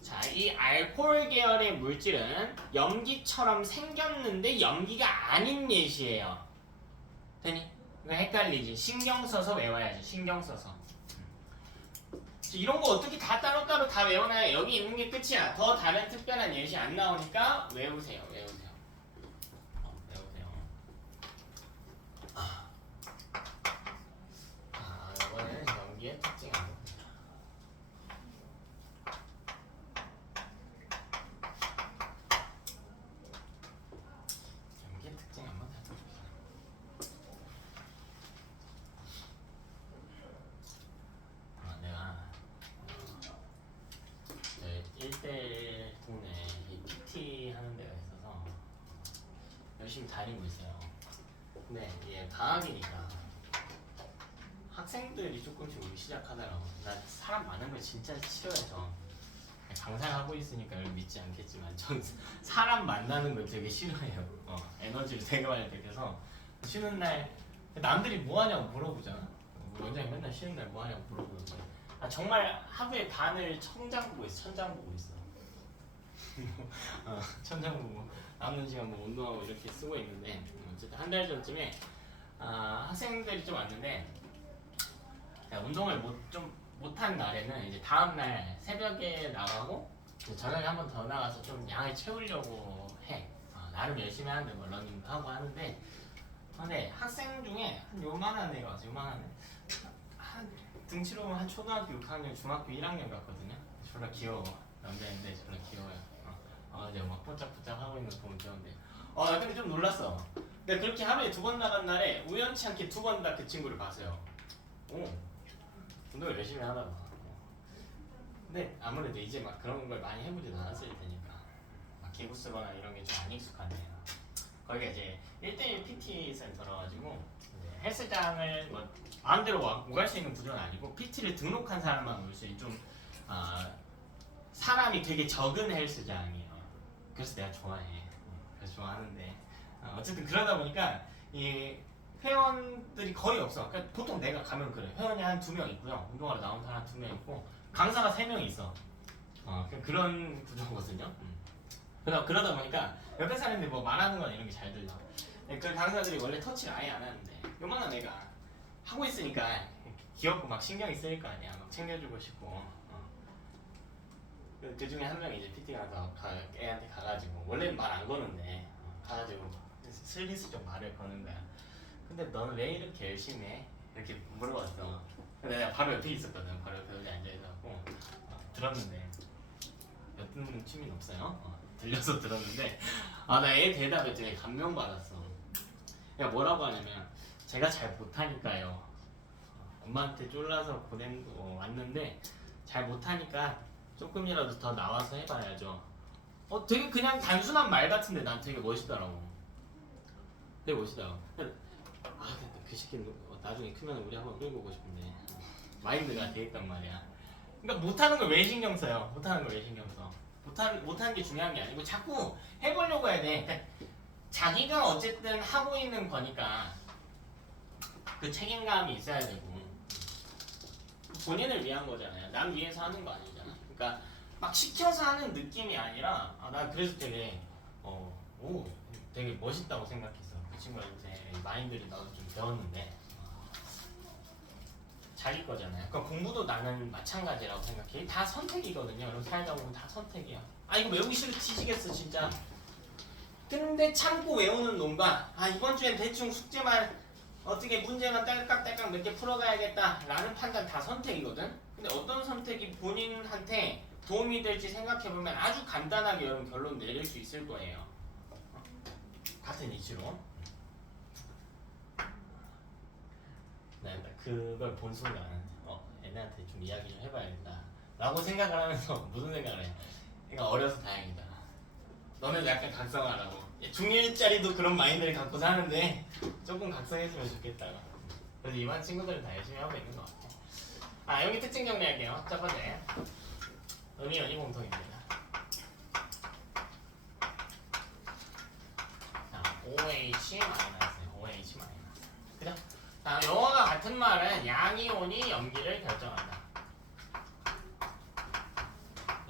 자, 이 알코올 계열의 물질은 염기처럼 생겼는데 염기가 아닌 예시예요. 되니? 이거 헷갈리지? 신경 써서 외워야지. 신경 써서. 이런 거 어떻게 다 따로따로 다 외워놔요? 여기 있는 게 끝이야. 더 다른 특별한 예시 안 나오니까 외우세요. 외우세요. 외우세요. 이거는 염기의 특징이고. 염기의 특징 한번 살펴볼게요. 내가 1대1 동네 PT 하는 데가 있어서 열심히 다니고 있어요. 근데 이게 방학이니까 학생들이 조금씩 오기 시작하더라고. 나 사람 많은 걸 진짜 싫어해서 강사하고 있으니까 여기 믿지 않겠지만 전 사람 만나는 걸 되게 싫어해요. 에너지를 되게 많이 느껴서 쉬는 날 남들이 뭐 하냐고 물어보잖아. 원장이 맨날 쉬는 날 뭐 하냐고 물어보는 정말 하루에 반을 천장 보고 있어. 천장 보고 있어. 천장 보고 남는 시간 뭐 운동하고 이렇게 쓰고 있는데 어쨌든 한 달 전쯤에 학생들이 좀 왔는데 운동을 좀 못한 날에는 이제 다음 날 새벽에 나가고 저녁에 한 번 더 나가서 좀 양을 채우려고 해. 나름 열심히 하는데 뭐 러닝도 하고 하는데 근데 학생 중에 한 요만한 애가 왔어. 요만한 애. 등치로 보면 한 초등학교 6학년, 중학교 1학년 같거든요. 졸라 귀여워. 남자인데 졸라 귀여워요. 이제 막 뽀짝뽀짝 하고 있는 거 보면 귀여운데. 근데 좀 놀랐어. 근데 그렇게 하루에 2번 나간 날에 우연치 않게 2번 다 그 친구를 봤어요. 운동을 열심히 하나 봐. 근데 아무래도 이제 막 그런 걸 많이 해보진 않았을 테니까 막 기구 쓰거나 이런 게 좀 안 익숙하네요. 거기가 이제 1대1 PT 센터라가지고 헬스장을 뭐 마음대로 오갈 수 있는 구조는 아니고 PT를 등록한 사람만 올 수 있는 좀 사람이 되게 적은 헬스장이에요. 그래서 내가 좋아해. 그래서 좋아하는데 어쨌든 그러다 보니까 이 회원들이 거의 없어. 그러니까 보통 내가 가면 그래. 회원이 한 2명 있고요. 운동하러 나온 사람 2명 있고 강사가 3명 있어. 그런 구조거든요. 그러다 보니까 옆에 사람들이 뭐 말하는 건 이런 게 잘 들려. 그 강사들이 원래 터치를 아예 안 하는데 요만한 애가 하고 있으니까 귀엽고 막 신경이 쓰일 거 아니야. 막 챙겨주고 싶고. 그 중에 한 명이 이제 PT 가서 애한테 가가지고 원래는 말 안 거는데 가가지고 슬리슬쩍 말을 거는 거야. 근데 너는 왜 이렇게 열심히 해? 이렇게 물어봤어. 근데 내가 바로 옆에 있었거든. 바로 옆에 여기 앉아있었고 들었는데 옅은 취미는 없어요. 들려서 들었는데 나 애 대답에 되게 감명받았어. 그러니까 뭐라고 하냐면 제가 잘 못하니까요. 엄마한테 쫄라서 보낸 왔는데 잘 못하니까 조금이라도 더 나와서 해봐야죠. 되게 그냥 단순한 말 같은데 난 되게 멋있더라고. 되게 멋있더라고. 그 새끼는 나중에 크면 우리 한번 끌고 오고 싶은데 마인드가 돼 있단 말이야. 그러니까 못하는 걸 왜 신경 써요? 못하는 걸 왜 신경 써? 못하는 게 중요한 게 아니고 자꾸 해보려고 해야 돼. 그러니까 자기가 어쨌든 하고 있는 거니까 그 책임감이 있어야 되고 본인을 위한 거잖아요. 남 위해서 하는 거 아니잖아. 그러니까 막 시켜서 하는 느낌이 아니라 난 그래서 되게 되게 멋있다고 생각했어. 그 친구한테 마인드를 나도 좀 배웠는데 자기 거잖아요. 그러니까 공부도 나는 마찬가지라고 생각해. 다 선택이거든요. 여러분 살다 보면 다 선택이야. 이거 외우기 싫어 뒤지겠어 진짜. 근데 참고 외우는 놈과 이번 주엔 대충 숙제만 어떻게 문제만 딸깍딸깍 몇 개 풀어가야겠다 라는 판단 다 선택이거든. 근데 어떤 선택이 본인한테 도움이 될지 생각해보면 아주 간단하게 여러분 결론 내릴 수 있을 거예요. 같은 이치로 그걸 본 순간 애들한테 좀 이야기 좀 해봐야겠다 라고 생각을 하면서 무슨 생각을 해? 그러니까 어려서 다행이다. 너네도 약간 각성하라고. 중1짜리도 그런 마인드를 갖고 사는데 조금 각성했으면 좋겠다. 그래서 이반 친구들은 다 열심히 하고 있는 것 같아. 여기 특징 정리할게요. 첫 번째 의미 연이 공통입니다. OH-, OH-. 그죠? 영어가 같은 말은 양이온이 염기를 결정한다.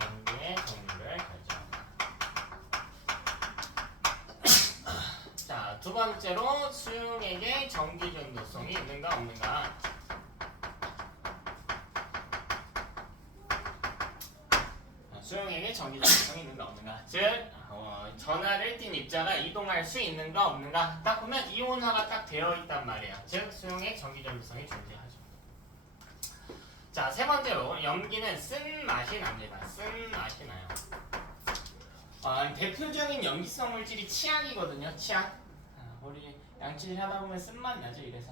염기의 종류를 결정한다. 자, 두 번째로 수용액에 전기 전도성이 있는가 없는가. 수용액에 전기 전도성이 있는가 없는가. 즉 전하를 띤 입자가 이동할 수 있는가 없는가. 딱 보면 이온화가 딱 되어 있단 말이야. 즉 수용액 전기 전도성이 존재하죠. 자, 세 번째로 염기는 쓴 맛이 납니다. 쓴 맛이 나요. 대표적인 염기성 물질이 치약이거든요. 치약. 우리 양치질 하다 보면 쓴맛 나죠. 이래서.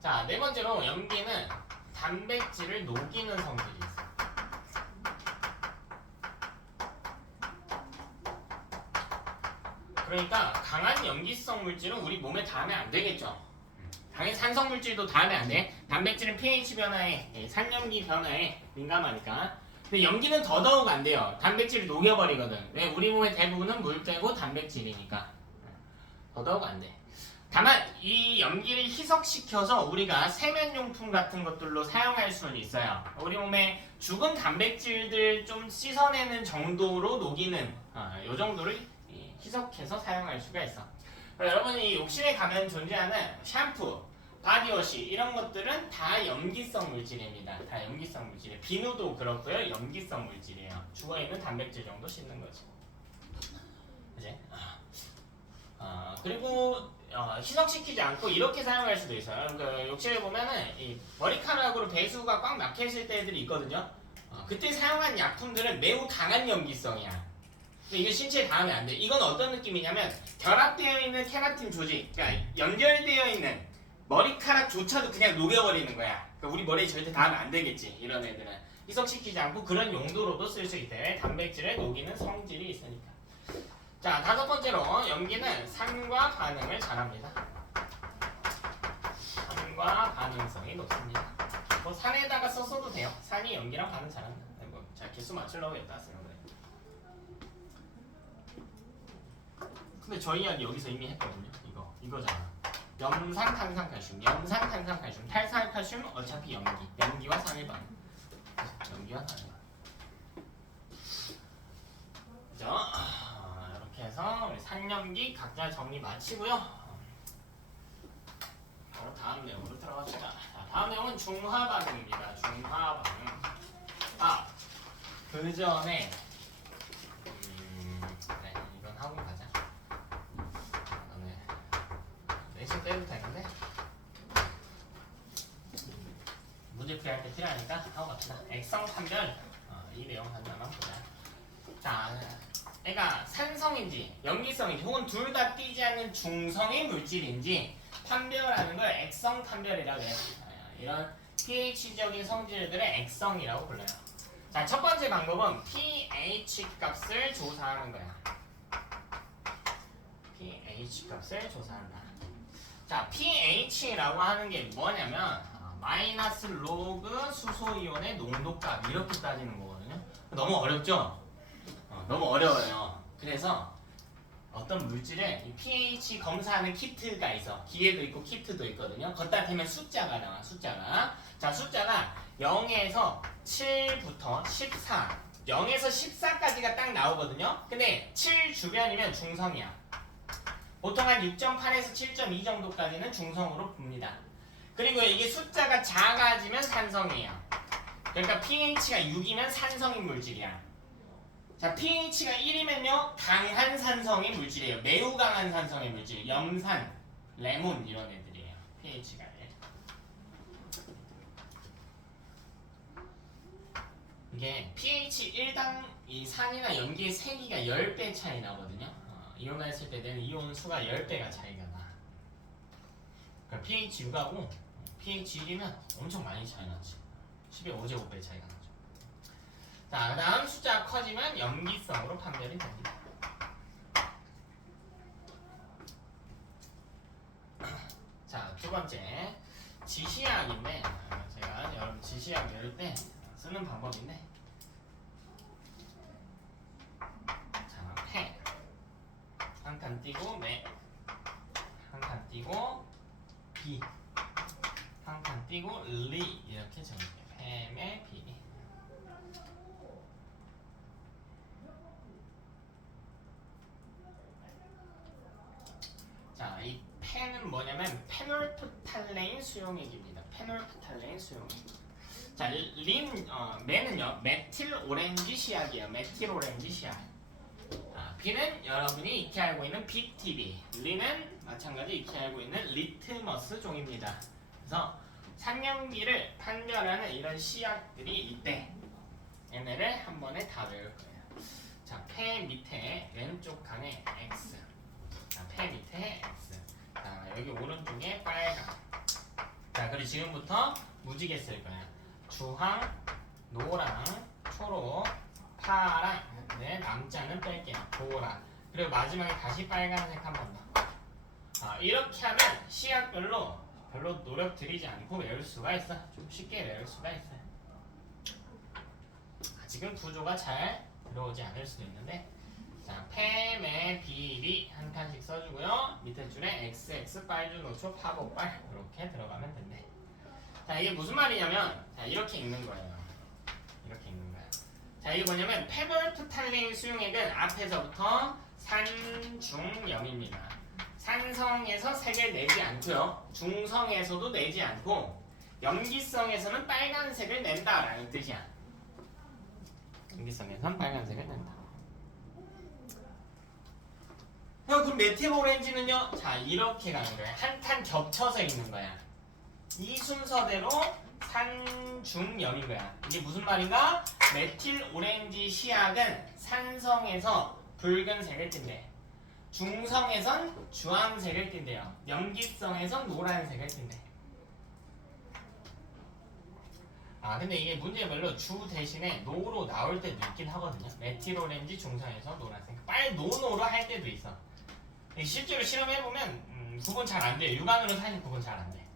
자, 네 번째로 염기는 단백질을 녹이는 성질이 있어. 그러니까 강한 염기성 물질은 우리 몸에 닿으면 안 되겠죠. 당연히 산성 물질도 닿으면 안 돼. 단백질은 pH 변화에, 산염기 변화에 민감하니까. 근데 염기는 더더욱 안 돼요. 단백질을 녹여버리거든. 왜? 우리 몸의 대부분은 물 빼고 단백질이니까. 더더욱 안 돼. 다만 이 염기를 희석시켜서 우리가 세면용품 같은 것들로 사용할 수는 있어요. 우리 몸에 죽은 단백질들 좀 씻어내는 정도로 녹이는 이 정도를 희석해서 사용할 수가 있어. 여러분이 욕실에 가면 존재하는 샴푸, 바디워시 이런 것들은 다 염기성 물질입니다. 다 염기성 물질이에요. 비누도 그렇고요. 염기성 물질이에요. 죽어있는 단백질 정도 씻는 거지. 그치? 그리고 희석시키지 않고 이렇게 사용할 수도 있어요. 그러니까 욕실에 보면은 이 머리카락으로 배수가 꽉 막혀있을 때들이 있거든요. 그때 사용한 약품들은 매우 강한 염기성이야. 근데 이게 신체에 닿으면 안 돼. 이건 어떤 느낌이냐면 결합되어 있는 케라틴 조직, 그러니까 연결되어 있는 머리카락조차도 그냥 녹여버리는 거야. 그러니까 우리 머리에 절대 닿으면 안 되겠지. 이런 애들은 희석시키지 않고 그런 용도로도 쓸 수 있대. 단백질을 녹이는 성질이 있으니까. 자, 다섯 번째로 염기는 산과 반응을 잘합니다. 산과 반응성이 높습니다. 뭐 산에다가 썼어도 돼요. 산이 염기랑 반응 잘한다. 자, 개수 맞추려고 했다 쓰는 거예요. 근데 저희 이야기 여기서 이미 했거든요. 이거잖아. 염산, 탄산, 칼슘. 염산, 탄산, 칼슘. 탈산, 칼슘 어차피 염기. 염기와 산의 반응. 염기와 산의 반응. 그죠? 이렇게 해서 우리 산염기 각자 정리 마치고요. 바로 다음 내용으로 들어갑시다. 자, 다음 내용은 중화 반응입니다. 중화 반응. 그 전에 네, 이건 하고 가자. 레이싱 때도 되는데 문제풀이 할 때 필요하니까 하고 갑시다. 액성 판별 이 내용 하나만 보자. 자, 애가 산성인지 염기성인지 혹은 둘 다 띄지 않는 중성의 물질인지 판별하는 걸 액성 판별이라고 해요. 이런 pH적인 성질들의 액성이라고 불러요. 자, 첫 번째 방법은 pH 값을 조사하는 거야. pH 값을 조사한다. 자, pH라고 하는 게 뭐냐면 마이너스 로그 수소이온의 농도값 이렇게 따지는 거거든요. 너무 어렵죠? 너무 어려워요. 그래서 어떤 물질에 이 pH 검사하는 키트가 있어. 기계도 있고 키트도 있거든요. 걷다 대면 숫자가 나와. 숫자가. 자, 숫자가 0에서 7부터 14. 0에서 14까지가 딱 나오거든요. 근데 7 주변이면 중성이야. 보통 한 6.8에서 7.2 정도까지는 중성으로 봅니다. 그리고 이게 숫자가 작아지면 산성이에요. 그러니까 pH가 6이면 산성인 물질이야. 자, pH가 1이면요 강한 산성의 물질이에요. 매우 강한 산성의 물질. 염산, 레몬 이런 애들이에요. pH가 1. 이게 pH 1당 이 산이나 염기의 세기가 10배 차이 나거든요. 이온화했을 때 되는 이온 수가 10배가 차이가 나. 그러니까 pH 6하고 pH 1이면 엄청 많이 차이 나지. 10의 5제곱배 차이가 나죠. 자, 그 다음 숫자가 커지면 염기성으로 판별이 됩니다. 자, 두 번째 지시약인데 제가 여러분 지시약 열을 때 쓰는 방법인데 자, 폐 한 칸 띄고 매 한 칸 띄고 비 한 칸 띄고 리 이렇게 적을게요. 폐매 비. 자, 이 펜은 뭐냐면 페놀프탈레인 수용액입니다. 페놀프탈레인 수용액. 자, 매는요 메틸 오렌지 시약이에요. 메틸 오렌지 시약. B는 여러분이 익히 알고 있는 BTB. 리는 마찬가지 익히 알고 있는 리트머스 종입니다. 그래서 산염기를 판별하는 이런 시약들이 있대. 얘네를 한 번에 다 외울 거예요. 자, 폐 밑에 왼쪽 칸에 X. 자, 폐 밑에 X. 자, 여기 오른쪽에 빨강. 자, 그리고 지금부터 무지개 쓸 거야. 주황, 노랑, 초록, 파랑. 네, 남자는 뺄게요. 보라. 그리고 마지막에 다시 빨간색 한 번 더. 이렇게 하면 시약별로 별로 노력 들이지 않고 외울 수가 있어. 좀 쉽게 외울 수가 있어요. 아직은 구조가 잘 들어오지 않을 수도 있는데, 자, 폐, 매, 비, 리 한 칸씩 써주고요. 밑에 줄에 XX, 빨주, 노초, 파고, 빨 이렇게 들어가면 된대. 자, 이게 무슨 말이냐면, 자, 이렇게 읽는 거예요. 이렇게 읽는 거예요. 자, 이게 뭐냐면 페놀프탈레인 수용액은 앞에서부터 산중염입니다. 산성에서 색을 내지 않고요. 중성에서도 내지 않고 염기성에서는 빨간색을 낸다라는 뜻이야. 염기성에서는 빨간색을 낸다. 그럼 메틸 오렌지는요? 자, 이렇게 가는 거야. 한 칸 겹쳐서 있는 거야. 이 순서대로 산중염인 거야. 이게 무슨 말인가? 메틸 오렌지 시약은 산성에서 붉은색을 띈대. 중성에선 주황색을 띈대요. 염기성에선 노란색을 띈대. 근데 이게 문제별로 주 대신에 노로 나올 때도 있긴 하거든요. 메틸 오렌지 중성에서 노란색. 빨 노노로 할 때도 있어. 실제로 실험해보면 구분 잘 안 돼요. 육안으로 사실 구분 잘 안 돼.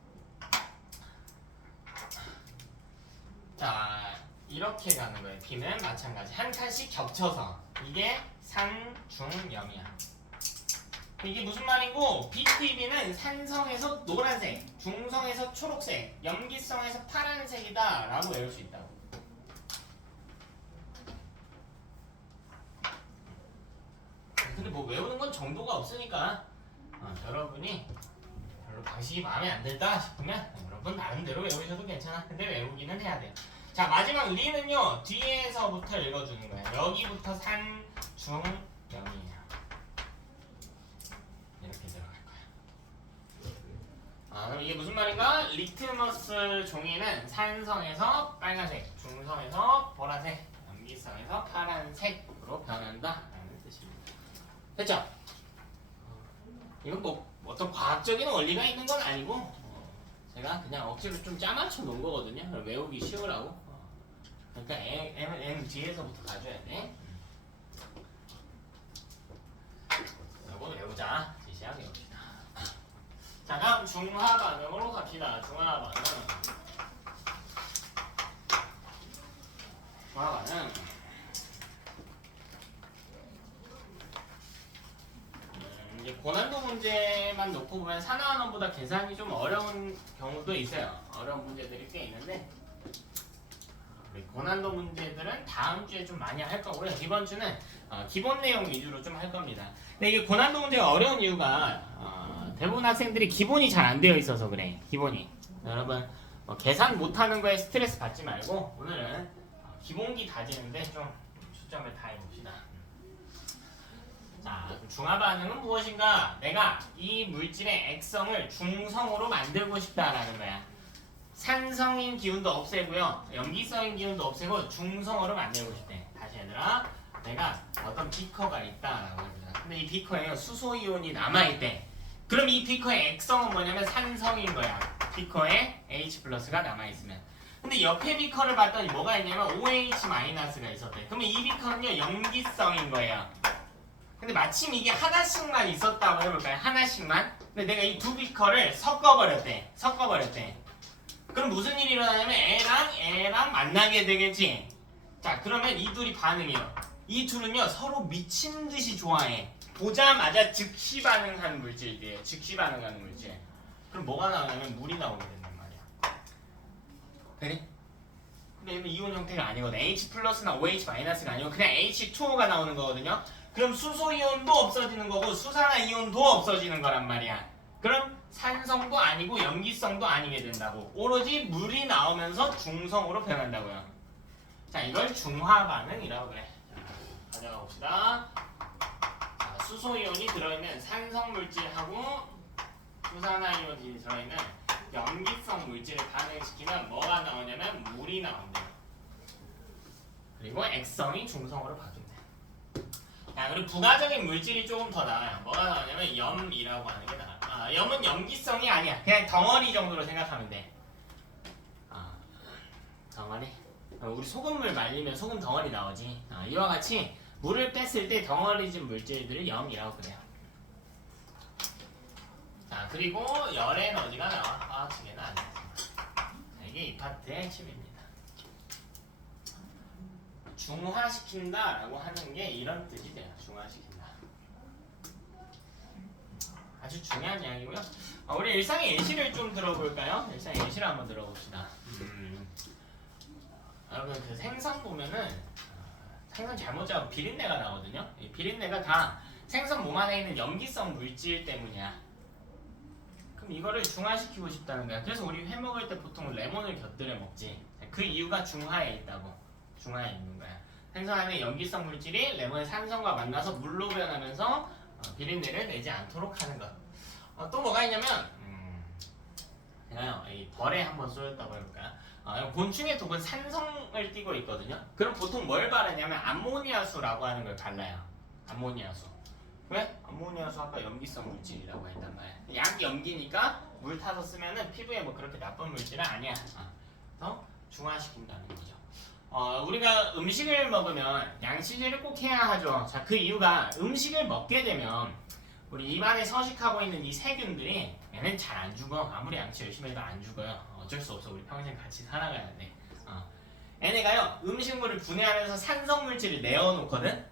자, 이렇게 가는 거예요. B는 마찬가지. 한 칸씩 겹쳐서. 이게 산중염이야. 이게 무슨 말이고, BTB는 산성에서 노란색, 중성에서 초록색, 염기성에서 파란색이다 라고 외울 수 있다고. 근데 뭐 외우는 건 정도가 없으니까 여러분이 별로 방식이 마음에 안 들다 싶으면 여러분 나름대로 외우셔도 괜찮아. 근데 외우기는 해야 돼요. 자, 마지막 리는요 뒤에서부터 읽어주는 거예요. 여기부터 산중염이에요. 이렇게 들어갈 거야. 그럼 이게 무슨 말인가? 리트머스 종이는 산성에서 빨간색, 중성에서 보라색, 염기성에서 파란색으로 변한다 라는 뜻입니다. 됐죠? 이건 뭐 어떤 과학적인 원리가 있는 건 아니고 제가 그냥 억지로 좀 짜맞춰 놓은 거거든요. 외우기 쉬우라고. 그러니까 M 뒤에서부터 가져야 돼. 이거 외우자. 지시하게 외웁시다. 자, 다음 중화 반응으로 갑시다. 중화 반응. 중화 반응. 이제 고난도 문제만 놓고 보면 산화원보다 계산이 좀 어려운 경우도 있어요. 어려운 문제들이 꽤 있는데 고난도 문제들은 다음 주에 좀 많이 할 거고요. 이번 주는 기본 내용 위주로 좀 할 겁니다. 근데 이게 고난도 문제가 어려운 이유가 대부분 학생들이 기본이 잘 안 되어 있어서 그래. 기본이. 여러분 계산 못하는 거에 스트레스 받지 말고 오늘은 기본기 다지는데 좀 초점을 다해봅시다. 자, 중화 반응은 무엇인가? 내가 이 물질의 액성을 중성으로 만들고 싶다라는 거야. 산성인 기운도 없애고요, 염기성인 기운도 없애고 중성으로 만들고 싶대. 다시 얘들아, 내가 어떤 비커가 있다라고 합니다. 근데 이 비커에 수소 이온이 남아있대. 그럼 이 비커의 액성은 뭐냐면 산성인 거야. 비커에 H+가 남아있으면. 근데 옆에 비커를 봤더니 뭐가 있냐면 OH-가 있었대. 그러면 이 비커는요 염기성인 거예요. 근데 마침 이게 하나씩만 있었다고 해볼까요? 하나씩만? 근데 내가 이 두 비커를 섞어버렸대. 그럼 무슨 일이 일어나냐면 애랑 만나게 되겠지. 자, 그러면 이 둘이 반응이요. 이 둘은요 서로 미친 듯이 좋아해. 보자마자 즉시 반응하는 물질이에요. 즉시 반응하는 물질. 그럼 뭐가 나오냐면 물이 나오게 된단 말이야. 그래? 근데 얘는 이온 형태가 아니거든. H+나 OH-가 아니고 그냥 H2O가 나오는 거거든요. 그럼 수소 이온도 없어지는 거고 수산화 이온도 없어지는 거란 말이야. 그럼 산성도 아니고 염기성도 아니게 된다고. 오로지 물이 나오면서 중성으로 변한다고요. 자, 이걸 중화 반응이라고 그래. 자, 가져가 봅시다. 자, 수소 이온이 들어있는 산성 물질하고 수산화 이온이 들어있는 염기성 물질을 반응시키면 뭐가 나오냐면 물이 나온대요. 그리고 액성이 중성으로 바뀐대. 자, 그리고 부가적인 물질이 조금 더 나와요. 뭐가 나오냐면 염이라고 하는 게 나와요. 염은 염기성이 아니야. 그냥 덩어리 정도로 생각하면 돼. 덩어리? 우리 소금물 말리면 소금 덩어리 나오지. 이와 같이 물을 뺐을 때 덩어리진 물질들을 염이라고 그래요. 자, 그리고 열 에너지가 나와. 화학식에는 안 나와. 이게 이 파트의 핵심입니다. 중화시킨다라고 하는 게 이런 뜻이 돼요. 중화시킨다. 아주 중요한 이야기고요. 우리 일상의 예시를 좀 들어볼까요? 일상의 예시를 한번 들어봅시다. 여러분 그 생선 보면은 생선 잘못 잡으면 비린내가 나거든요. 이 비린내가 다 생선 몸 안에 있는 염기성 물질 때문이야. 그럼 이거를 중화시키고 싶다는 거야. 그래서 우리 회 먹을 때 보통 레몬을 곁들여 먹지. 그 이유가 중화에 있다고. 중화에 있는 거야. 생선 안에 염기성 물질이 레몬의 산성과 만나서 물로 변하면서 비린내를 내지 않도록 하는 것. 또 뭐가 있냐면 제가요 이 벌에 한번 쏘였다고 해볼까요? 곤충의 독은 산성을 띠고 있거든요. 그럼 보통 뭘 바르냐면 암모니아수라고 하는 걸 발라요. 암모니아수. 왜? 암모니아수 아까 염기성 물질이라고 했단 말이야. 약 염기니까 물 타서 쓰면은 피부에 뭐 그렇게 나쁜 물질은 아니야. 더 중화시킨다는 거죠. 우리가 음식을 먹으면 양치질을 꼭 해야 하죠. 자, 그 이유가 음식을 먹게 되면 우리 입안에 서식하고 있는 이 세균들이 얘는 잘 안 죽어. 아무리 양치 열심히 해도 안 죽어요. 어쩔 수 없어. 우리 평생 같이 살아가야 돼. 얘네가요 음식물을 분해하면서 산성물질을 내어놓거든.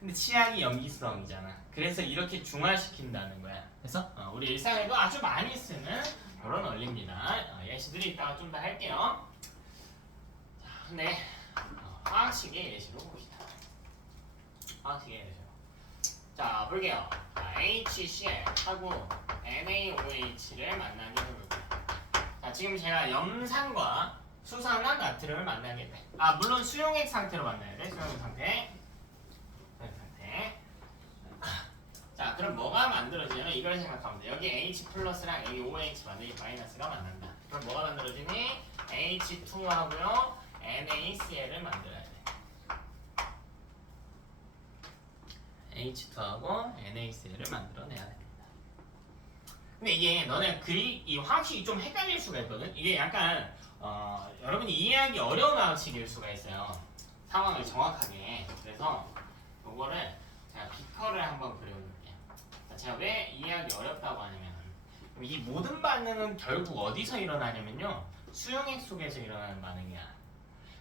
근데 치약이 염기성이잖아. 그래서 이렇게 중화시킨다는 거야. 그래서 우리 일상에도 아주 많이 쓰는 그런 원리입니다. 예시들이 이따가 좀 더 할게요. 자, 근데 화학식의 예시로 봅시다. 화학식의 예시로. 자, 볼게요. HCl하고 NaOH를 만나게 해볼게요. 자, 지금 제가 염산과 수산화 나트륨을 만나게 돼. 물론 수용액 상태로 만나야 돼. 수용액 상태. 자, 그럼 뭐가 만들어지냐면 이걸 생각하면 돼. 여기 H+랑 여기 OH 만들기 마이너스가 만난다. 그럼 뭐가 만들어지니? H2하고요 NaCl을 만들어야 돼. H2하고 NaCl을 만들어내야 됩니다. 근데 이게 너네 이 화학식이 좀 헷갈릴 수가 있거든. 이게 약간 여러분이 이해하기 어려운 화학식일 수가 있어요. 상황을 정확하게. 그래서 요거를 제가 비커를 한번 그려볼게요. 제가 왜 이해하기 어렵다고 하냐면 이 모든 반응은 결국 어디서 일어나냐면요. 수용액 속에서 일어나는 반응이야.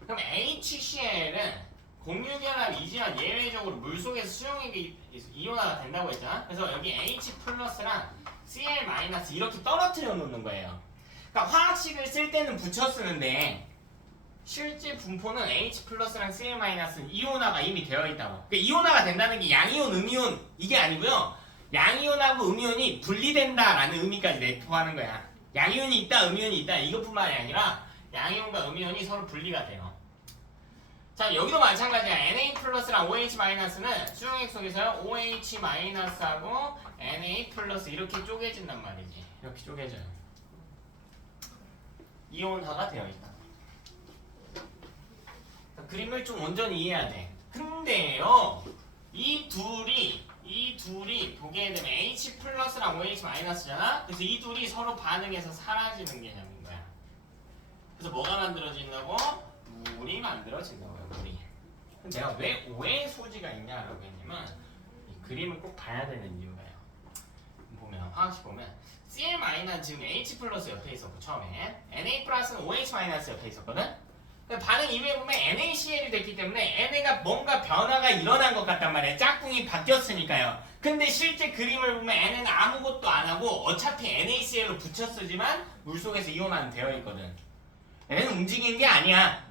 그럼 HCl은 공유결합이지만 예외적으로 물 속에서 수용액이 이온화가 된다고 했잖아. 그래서 여기 H 플러스랑 Cl 마이너스 이렇게 떨어뜨려 놓는 거예요. 그러니까 화학식을 쓸 때는 붙여 쓰는데 실제 분포는 H 플러스랑 Cl 마이너스는 이온화가 이미 되어 있다고. 그러니까 이온화가 된다는 게 양이온, 음이온 이게 아니고요. 양이온하고 음이온이 분리된다라는 의미까지 내포하는 거야. 양이온이 있다, 음이온이 있다 이것뿐만이 아니라 양이온과 음이온이 서로 분리가 돼요. 자, 여기도 마찬가지야. Na 플러스랑 OH 마이너스는 수용액 속에서 OH 마이너스하고 Na 플러스 이렇게 쪼개진단 말이지. 이렇게 쪼개져요. 이온화가 되어 있다. 그림을 좀 온전히 이해해야 돼. 근데요, 이 둘이 보게 되면 H 플러스랑 OH 마이너스잖아? 그래서 이 둘이 서로 반응해서 사라지는 개념인 거야. 그래서 뭐가 만들어진다고? 물이 만들어진다고요, 물이. 내가 왜 오해 소지가 있냐라고 했냐면 이 그림을 꼭 봐야 되는 이유가요. 보면 화학식 보면 Cl 마이너스 지금 H 플러스 옆에 있었고 처음에 Na 플러스는 OH 마이너스 옆에 있었거든. 반응 이후에 보면 NaCl이 됐기 때문에 NA가 뭔가 변화가 일어난 것 같단 말이야. 짝꿍이 바뀌었으니까요. 근데 실제 그림을 보면 NA는 아무것도 안 하고 어차피 NaCl로 붙여 쓰지만 물속에서 이온화는 되어 있거든. NA는 움직이는 게 아니야.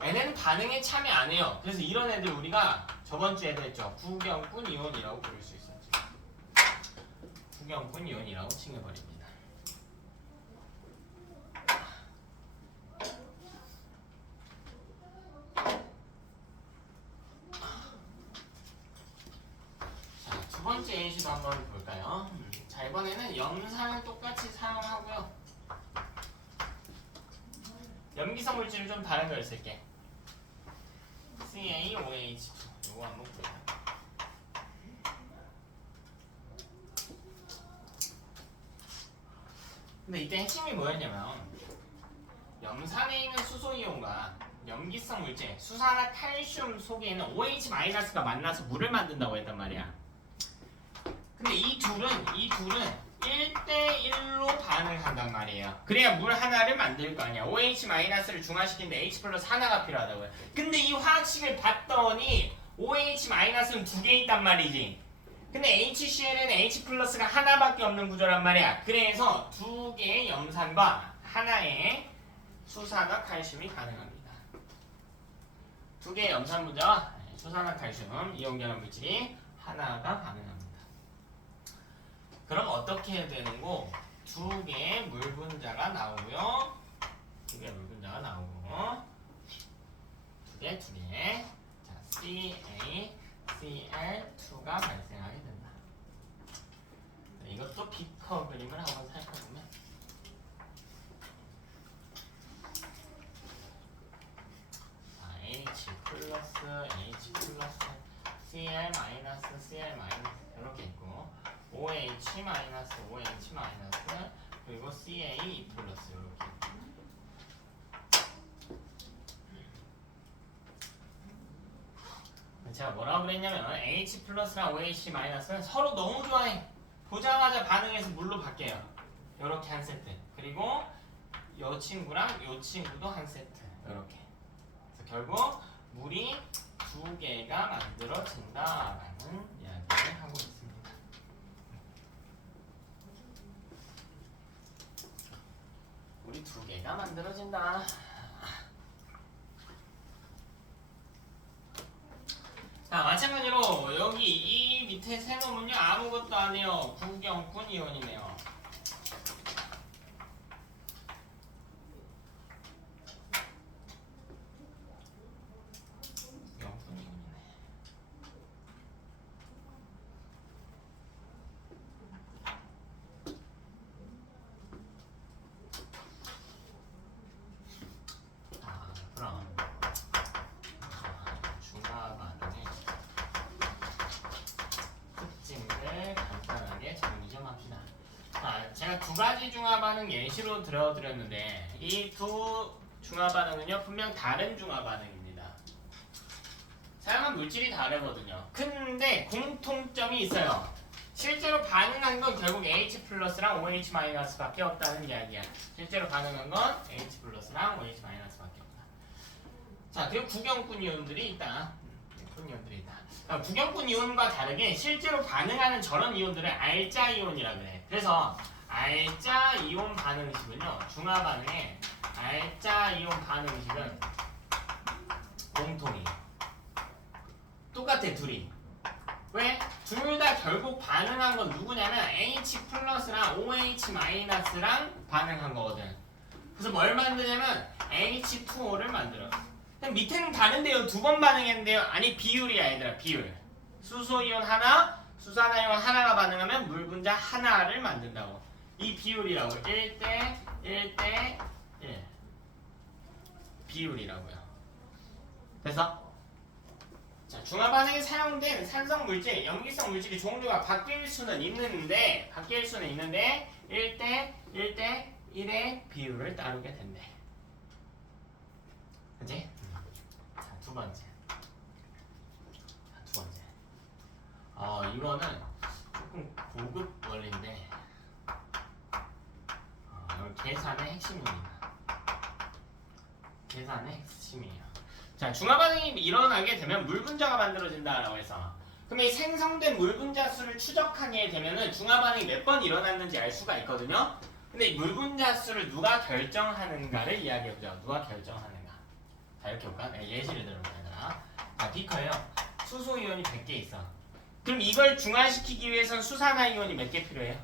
NA는 반응에 참여 안 해요. 그래서 이런 애들 우리가 저번 주에도 했죠. 구경꾼 이온이라고 부를 수 있었죠. 구경꾼 이온이라고 칭해버립니다. 자, 두 번째 예시도 한번 볼까요? 자, 이번에는 염산을 똑같이 사용하고요. 염기성 물질을 좀 다른 걸 쓸게. CaOH2 요거 한번 볼까요? 근데 이때 핵심이 뭐였냐면 염산에 있는 수소이온과 염기성 물질, 수산화 칼슘 속에 있는 OH-가 만나서 물을 만든다고 했단 말이야. 근데 이 둘은 1대1로 반응한단 말이에요. 그래야 물 하나를 만들 거 아니야. OH-를 중화시키는데 H 플러스 하나가 필요하다고요. 근데 이 화학식을 봤더니 OH-는 두 개 있단 말이지. 근데 HCl에는 H 플러스가 하나밖에 없는 구조란 말이야. 그래서 두 개의 염산과 하나의 수산화 칼슘이 가능합니다. 두 개의 염산 분자와 수산화 칼슘 이온 결합 물질이 하나가 가능합니다. 그럼 어떻게 해야 되는고? 두 개의 물 분자가 나오고요. 두 개의 물 분자가 나오고 두 개. 자, CaCl2가 발생하게 된다. 이것도 비커 그림을 한번 살펴보면 H 플러스 Cl 마이너스 이렇게 있고 OH 마이너스 그리고 CA 플러스 이렇게 제가 뭐라고 그랬냐면 H 플러스랑 OH 마이너스는 서로 너무 좋아해. 보자마자 반응해서 물로 바뀌어요. 이렇게 한 세트. 그리고 이 친구랑 이 친구도 한 세트. 이렇게. 그래서 결국 물이 두 개가 만들어진다라는 이야기를 하고 있습니다. 물이 두 개가 만들어진다. 자, 마찬가지로 여기 이 밑에 세 놈은요 아무것도 안 해요. 구경꾼 이온이네요. 구경꾼 이온이네. 자, 그럼 중화 반응의 특징을 간단하게 정리 좀 합시다. 두 가지 중화 반응 예시로 들어드렸는데 이 두 중화 반응은요 분명 다른 중화 반응입니다. 사용한 물질이 다르거든요. 근데 공통점이 있어요. 실제로 반응한 건 결국 H 플러스랑 OH 마이너스밖에 없다는 이야기야. 실제로 반응한 건 H 플러스랑 OH 마이너스밖에 없다. 자, 그리고 구경꾼 이온들이 있다. 구경꾼 이온과 다르게 실제로 반응하는 저런 이온들을 알자 이온이라 그래. 그래서 알자 이온 반응식은요. 중화 반응에 알자 이온 반응식은 공통이에요. 똑같아 둘이. 왜? 둘 다 결국 반응한 건 누구냐면 H 플러스랑 OH 마이너스랑 반응한 거거든. 그래서 뭘 만드냐면 H2O를 만들어. 밑에는 다른데요. 두 번 반응했는데요. 아니 비율이야 얘들아 비율. 수소이온 하나, 수산화이온 하나가 반응하면 물 분자 하나를 만든다고. 이 비율이라고. 1대 1대 1 비율이라고요. 그래서 자, 중화 반응에 사용된 산성 물질, 염기성 물질이 종류가 바뀔 수는 있는데 1대 1의 비율을 따르게 된대. 그치? 자, 두 번째. 이거는 조금 고급 원리인데 여기 계산의 핵심입니다. 계산의 핵심이에요. 자, 중화 반응이 일어나게 되면 물 분자가 만들어진다라고 해서 그러면 이 생성된 물 분자 수를 추적하게 되면은 중화 반응이 몇 번 일어났는지 알 수가 있거든요. 근데 이 물 분자 수를 누가 결정하는가를 이야기해보자. 누가 결정하는가? 자, 이렇게 볼까? 내가 예시를 들어보자. 자, 비커에요. 수소 이온이 100개 있어. 그럼 이걸 중화시키기 위해선 수산화 이온이 몇 개 필요해요?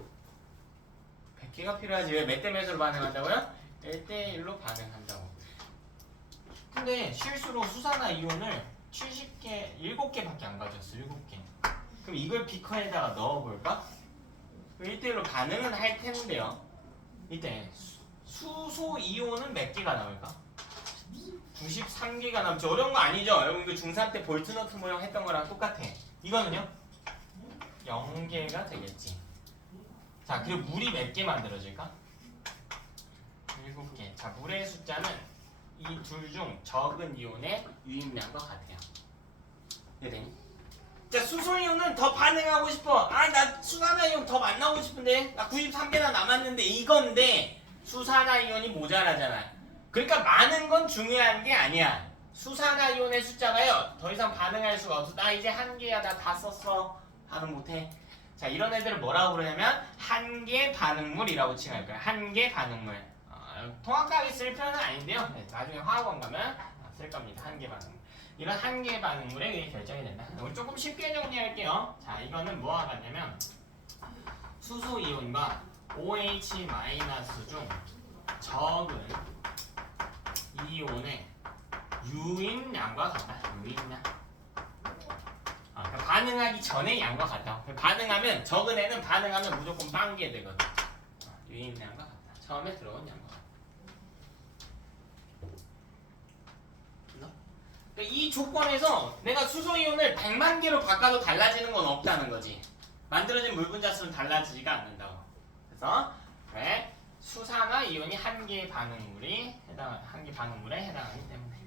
100개가 필요하지. 왜 몇 대 몇으로 반응한다고요? 1대 1로 반응한다고. 근데 실수로 수산화 이온을 70개, 7개밖에 안 가졌어. 7개. 그럼 이걸 비커에다가 넣어볼까? 1대1로 반응은 할 텐데요. 이때 수소 이온은 몇 개가 나올까? 93개가 남죠. 어려운 거 아니죠? 여러분 이거 중3 때 볼트너트 모형 했던 거랑 똑같아. 이거는요? 0개가 되겠지. 자, 그리고 물이 몇 개 만들어질까? 7개. 자, 물의 숫자는 이 둘 중 적은 이온의 유입량과 같아요. 이해되니? 자, 수소이온은 더 반응하고 싶어. 나 수산화이온 더 만나고 싶은데 나 93개나 남았는데 이건데 수산화이온이 모자라잖아. 그러니까 많은 건 중요한 게 아니야. 수산화이온의 숫자가요 더 이상 반응할 수가 없어. 나 이제 1개야. 나 다 썼어. 반응 못해. 자, 이런 애들을 뭐라고 부르냐면 한계 반응물이라고 칭할 거야. 한계 반응물. 통합하게 쓸 표현은 아닌데요. 네, 나중에 화학원 가면 쓸 겁니다. 한계 반응물. 이런 한계 반응물에 의해 결정이 된다. 우리 조금 쉽게 정리할게요. 자, 이거는 뭐와 같냐면 수소 이온과 OH 마이너스 중 적은 이온의 유입량과 같다. 유입량. 그러니까 반응하기 전에 양과 같다. 반응하면 적은 애는 반응하면 무조건 빵게 되거든. 유입량과 같다. 처음에 들어온 양과 같다. 이 조건에서 내가 수소이온을 100만 개로 바꿔도 달라지는 건 없다는 거지. 만들어진 물 분자 수는 달라지지가 않는다고. 그래서 왜 수산화 이온이 한계 반응물에 해당하기 때문에.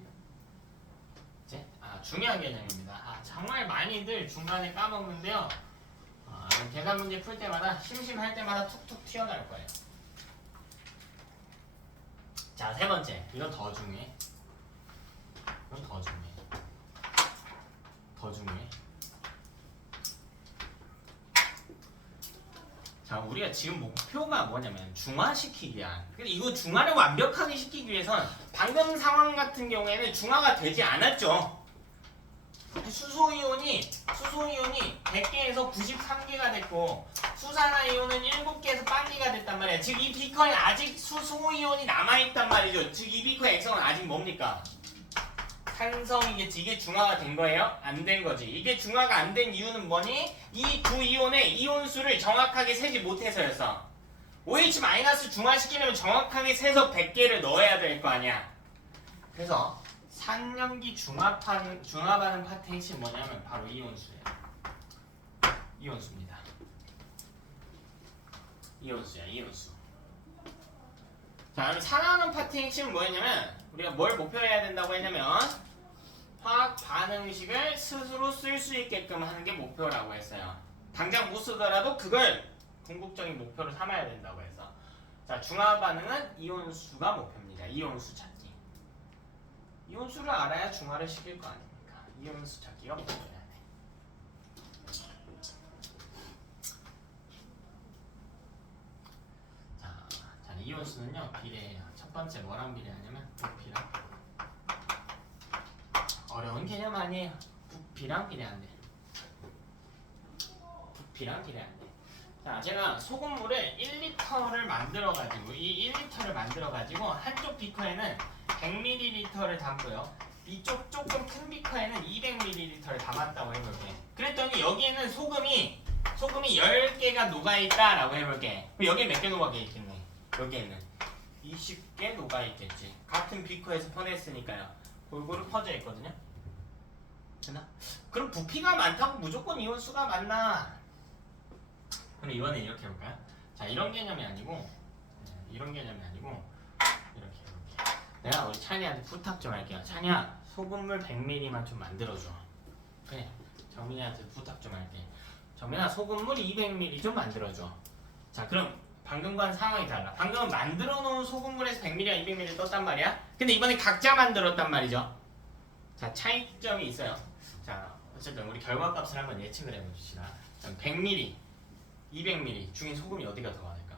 이제 중요한 개념입니다. 정말 많이들 중간에 까먹는데요. 계산 문제 풀 때마다 심심할 때마다 툭툭 튀어나올 거예요. 자, 세 번째. 이건 더 중요해. 더 중요해. 자, 우리가 지금 목표가 뭐냐면 중화시키기야. 근데 이거 중화를 완벽하게 시키기 위해선 방금 상황 같은 경우에는 중화가 되지 않았죠. 수소이온이 100개에서 93개가 됐고 수산화이온은 7개에서 빵개가 됐단 말이야. 즉 이 비커에 아직 수소이온이 남아있단 말이죠. 즉 이 비커의 액성은 아직 뭡니까? 산성이겠지. 이게 중화가 된 거예요? 안 된 거지. 이게 중화가 안 된 이유는 뭐니? 이 두 이온의 이온수를 정확하게 세지 못해서였어. OH- 중화시키려면 정확하게 세서 100개를 넣어야 될 거 아니야. 그래서 산염기 중화 반응 파트 핵심 뭐냐면 바로 이온수예요. 이온수입니다. 이온수야, 이온수. 자, 그럼 산화하는 파트의 핵심은 뭐였냐면 우리가 뭘 목표로 해야 된다고 했냐면 화학 반응식을 스스로 쓸 수 있게끔 하는 게 목표라고 했어요. 당장 못 쓰더라도 그걸 궁극적인 목표로 삼아야 된다고 해서. 자, 중화 반응은 이온수가 목표입니다. 이온수 찾기. 이온수를 알아야 중화를 시킬 거 아닙니까? 이온수 찾기가 목표여야 돼. 자, 이온수는요 비례해요. 첫 번째 뭐랑 비례하냐면 부피랑. 어려운 개념 아니에요. 부피랑 비례한대. 부피랑 비례한대. 자, 제가 소금물을 1리터를 만들어가지고 이 1리터를 만들어가지고 한쪽 비커에는 100ml를 담고요. 이쪽 조금 큰 비커에는 200ml를 담았다고 해볼게. 그랬더니 여기에는 소금이 10개가 녹아있다라고 해볼게. 그럼 여기에 몇 개 녹아있겠네? 여기에는 20개 녹아있겠지. 같은 비커에서 퍼냈으니까요. 골고루 퍼져 있거든요. 되나? 그럼 부피가 많다고 무조건 이온수가 많나? 그럼 이번에 이렇게 해볼까요? 자, 이런 개념이 아니고 이렇게 내가 우리 찬이한테 부탁 좀 할게요. 찬이야, 소금물 100ml만 좀 만들어줘. 그래, 정민이한테 부탁 좀 할게. 정민아, 소금물 200ml 좀 만들어줘. 자, 그럼 방금과는 상황이 달라. 방금은 만들어 놓은 소금물에서 100ml와 200ml 떴단 말이야. 근데 이번에 각자 만들었단 말이죠. 자, 차이점이 있어요. 자, 어쨌든 우리 결과값을 한번 예측을 해봅시다. 100ml, 200ml 중에 소금이 어디가 더 많을까?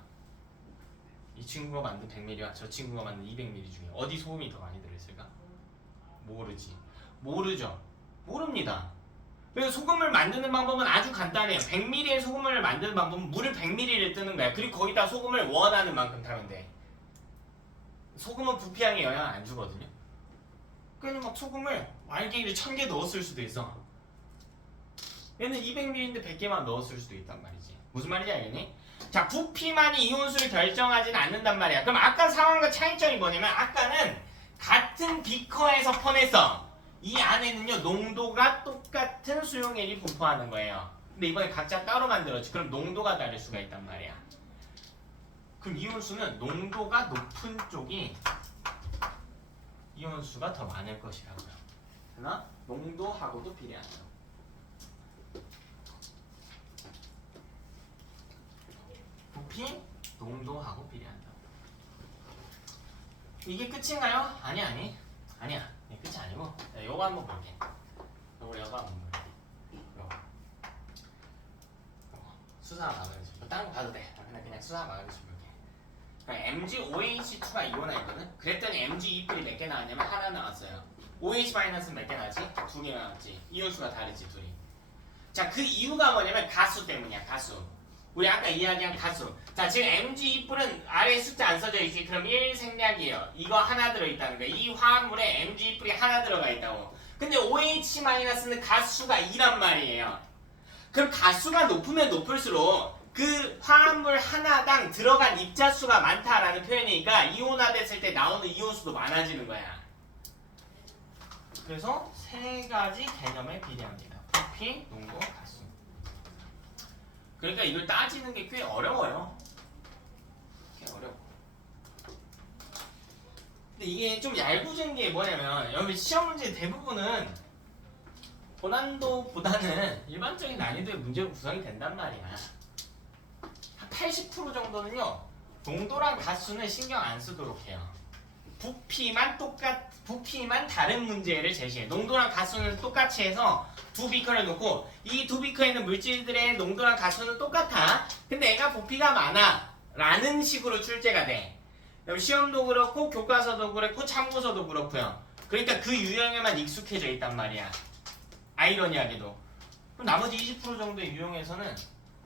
이 친구가 만든 100ml와 저 친구가 만든 200ml 중에 어디 소금이 더 많이 들어있을까? 모르죠. 모릅니다. 그래서 소금을 만드는 방법은 아주 간단해요. 100ml의 소금을 만드는 방법은 물을 100ml를 뜨는 거야. 그리고 거기다 소금을 원하는 만큼 타면 돼. 소금은 부피량에 영향을 안 주거든요. 그래서 막 소금을 알갱이를 1000개 넣었을 수도 있어. 얘는 200ml인데 100개만 넣었을 수도 있단 말이지. 무슨 말인지 알겠니? 자, 부피만이 이온수를 결정하지는 않는단 말이야. 그럼 아까 상황과 차이점이 뭐냐면 아까는 같은 비커에서 퍼내서 이 안에는요 농도가 똑같은 수용액이 분포하는 거예요. 근데 이번에 각자 따로 만들었지. 그럼 농도가 다를 수가 있단 말이야. 그럼 이온수는 농도가 높은 쪽이 이온수가 더 많을 것이라고요. 그러나 농도하고도 비례한다. 부피, 농도하고 비례한다. 이게 끝인가요? 아니야. 이게 끝이 아니고 요거 한번 볼게. 요거 한번 볼게. 요거. 수사 마그네슘. 딴 거 봐도 돼. 그냥 수사 마그네슘 볼게. MgOH2가 이온화이거든. 그랬더니 MgE2이 몇 개 나왔냐면 하나 나왔어요. OH- 몇 개 나왔지? 2개 나왔지. 이온수가 다르지 둘이. 자, 그 이유가 뭐냐면 가수 때문이야. 가수. 우리 아까 이야기한 가수. 자, 지금 MgE2는 아래에 숫자 안 써져 있지. 그럼 1 생략이에요. 이거 하나 들어있다는 거야. 이 화합물에 MgE2이 하나 들어가 있다고. 근데 OH-는 가수가 2란 말이에요. 그럼 가수가 높으면 높을수록 그 화합물 하나당 들어간 입자수가 많다라는 표현이니까 이온화됐을 때 나오는 이온수도 많아지는 거야. 그래서 세 가지 개념에 비례합니다. 부피, 농도, 가수. 그러니까 이걸 따지는 게 꽤 어려워요. 꽤 어려워. 근데 이게 좀 얄궂은 게 뭐냐면 여기 시험 문제 대부분은 고난도보다는 일반적인 난이도의 문제로 구성이 된단 말이야. 한 80% 정도는요 농도랑 가수는 신경 안 쓰도록 해요. 부피만 다른 문제를 제시해. 농도랑 가수는 똑같이 해서 두 비커를 놓고 이 두 비커에 있는 물질들의 농도랑 가수는 똑같아. 근데 애가 부피가 많아 라는 식으로 출제가 돼. 시험도 그렇고 교과서도 그렇고 참고서도 그렇고요. 그러니까 그 유형에만 익숙해져 있단 말이야. 아이러니하게도. 그럼 나머지 20% 정도의 유형에서는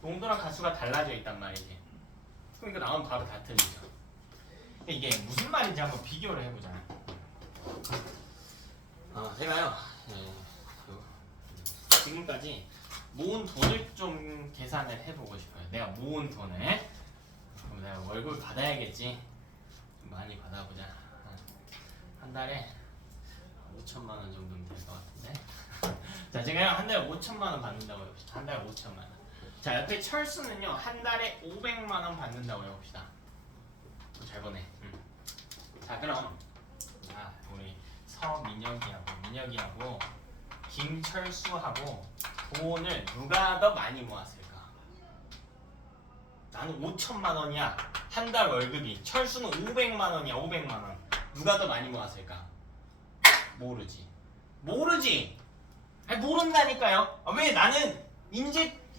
농도랑 가수가 달라져 있단 말이지. 그러니까 나오면 바로 다 틀리죠. 이게 무슨 말인지 한번 비교를 해보자. 제가요 지금까지 모은 돈을 좀 계산을 해보고 싶어요. 내가 모은 돈을. 그럼 내가 월급 받아야겠지. 좀 많이 받아보자. 한 달에 5천만 원 정도면 될 것 같은데. 자, 제가요 한 달에 5천만 원 받는다고 해봅시다. 한 달에 5천만 원. 자, 옆에 철수는요 한 달에 500만 원 받는다고 해봅시다. 잘 보네. 자 그럼 우리 민혁이하고 김철수하고 돈을 누가 더 많이 모았을까? 나는 5천만 원이야. 한 달 월급이. 철수는 500만 원이야. 500만 원. 누가 더 많이 모았을까? 모르지. 아니 모른다니까요. 왜? 나는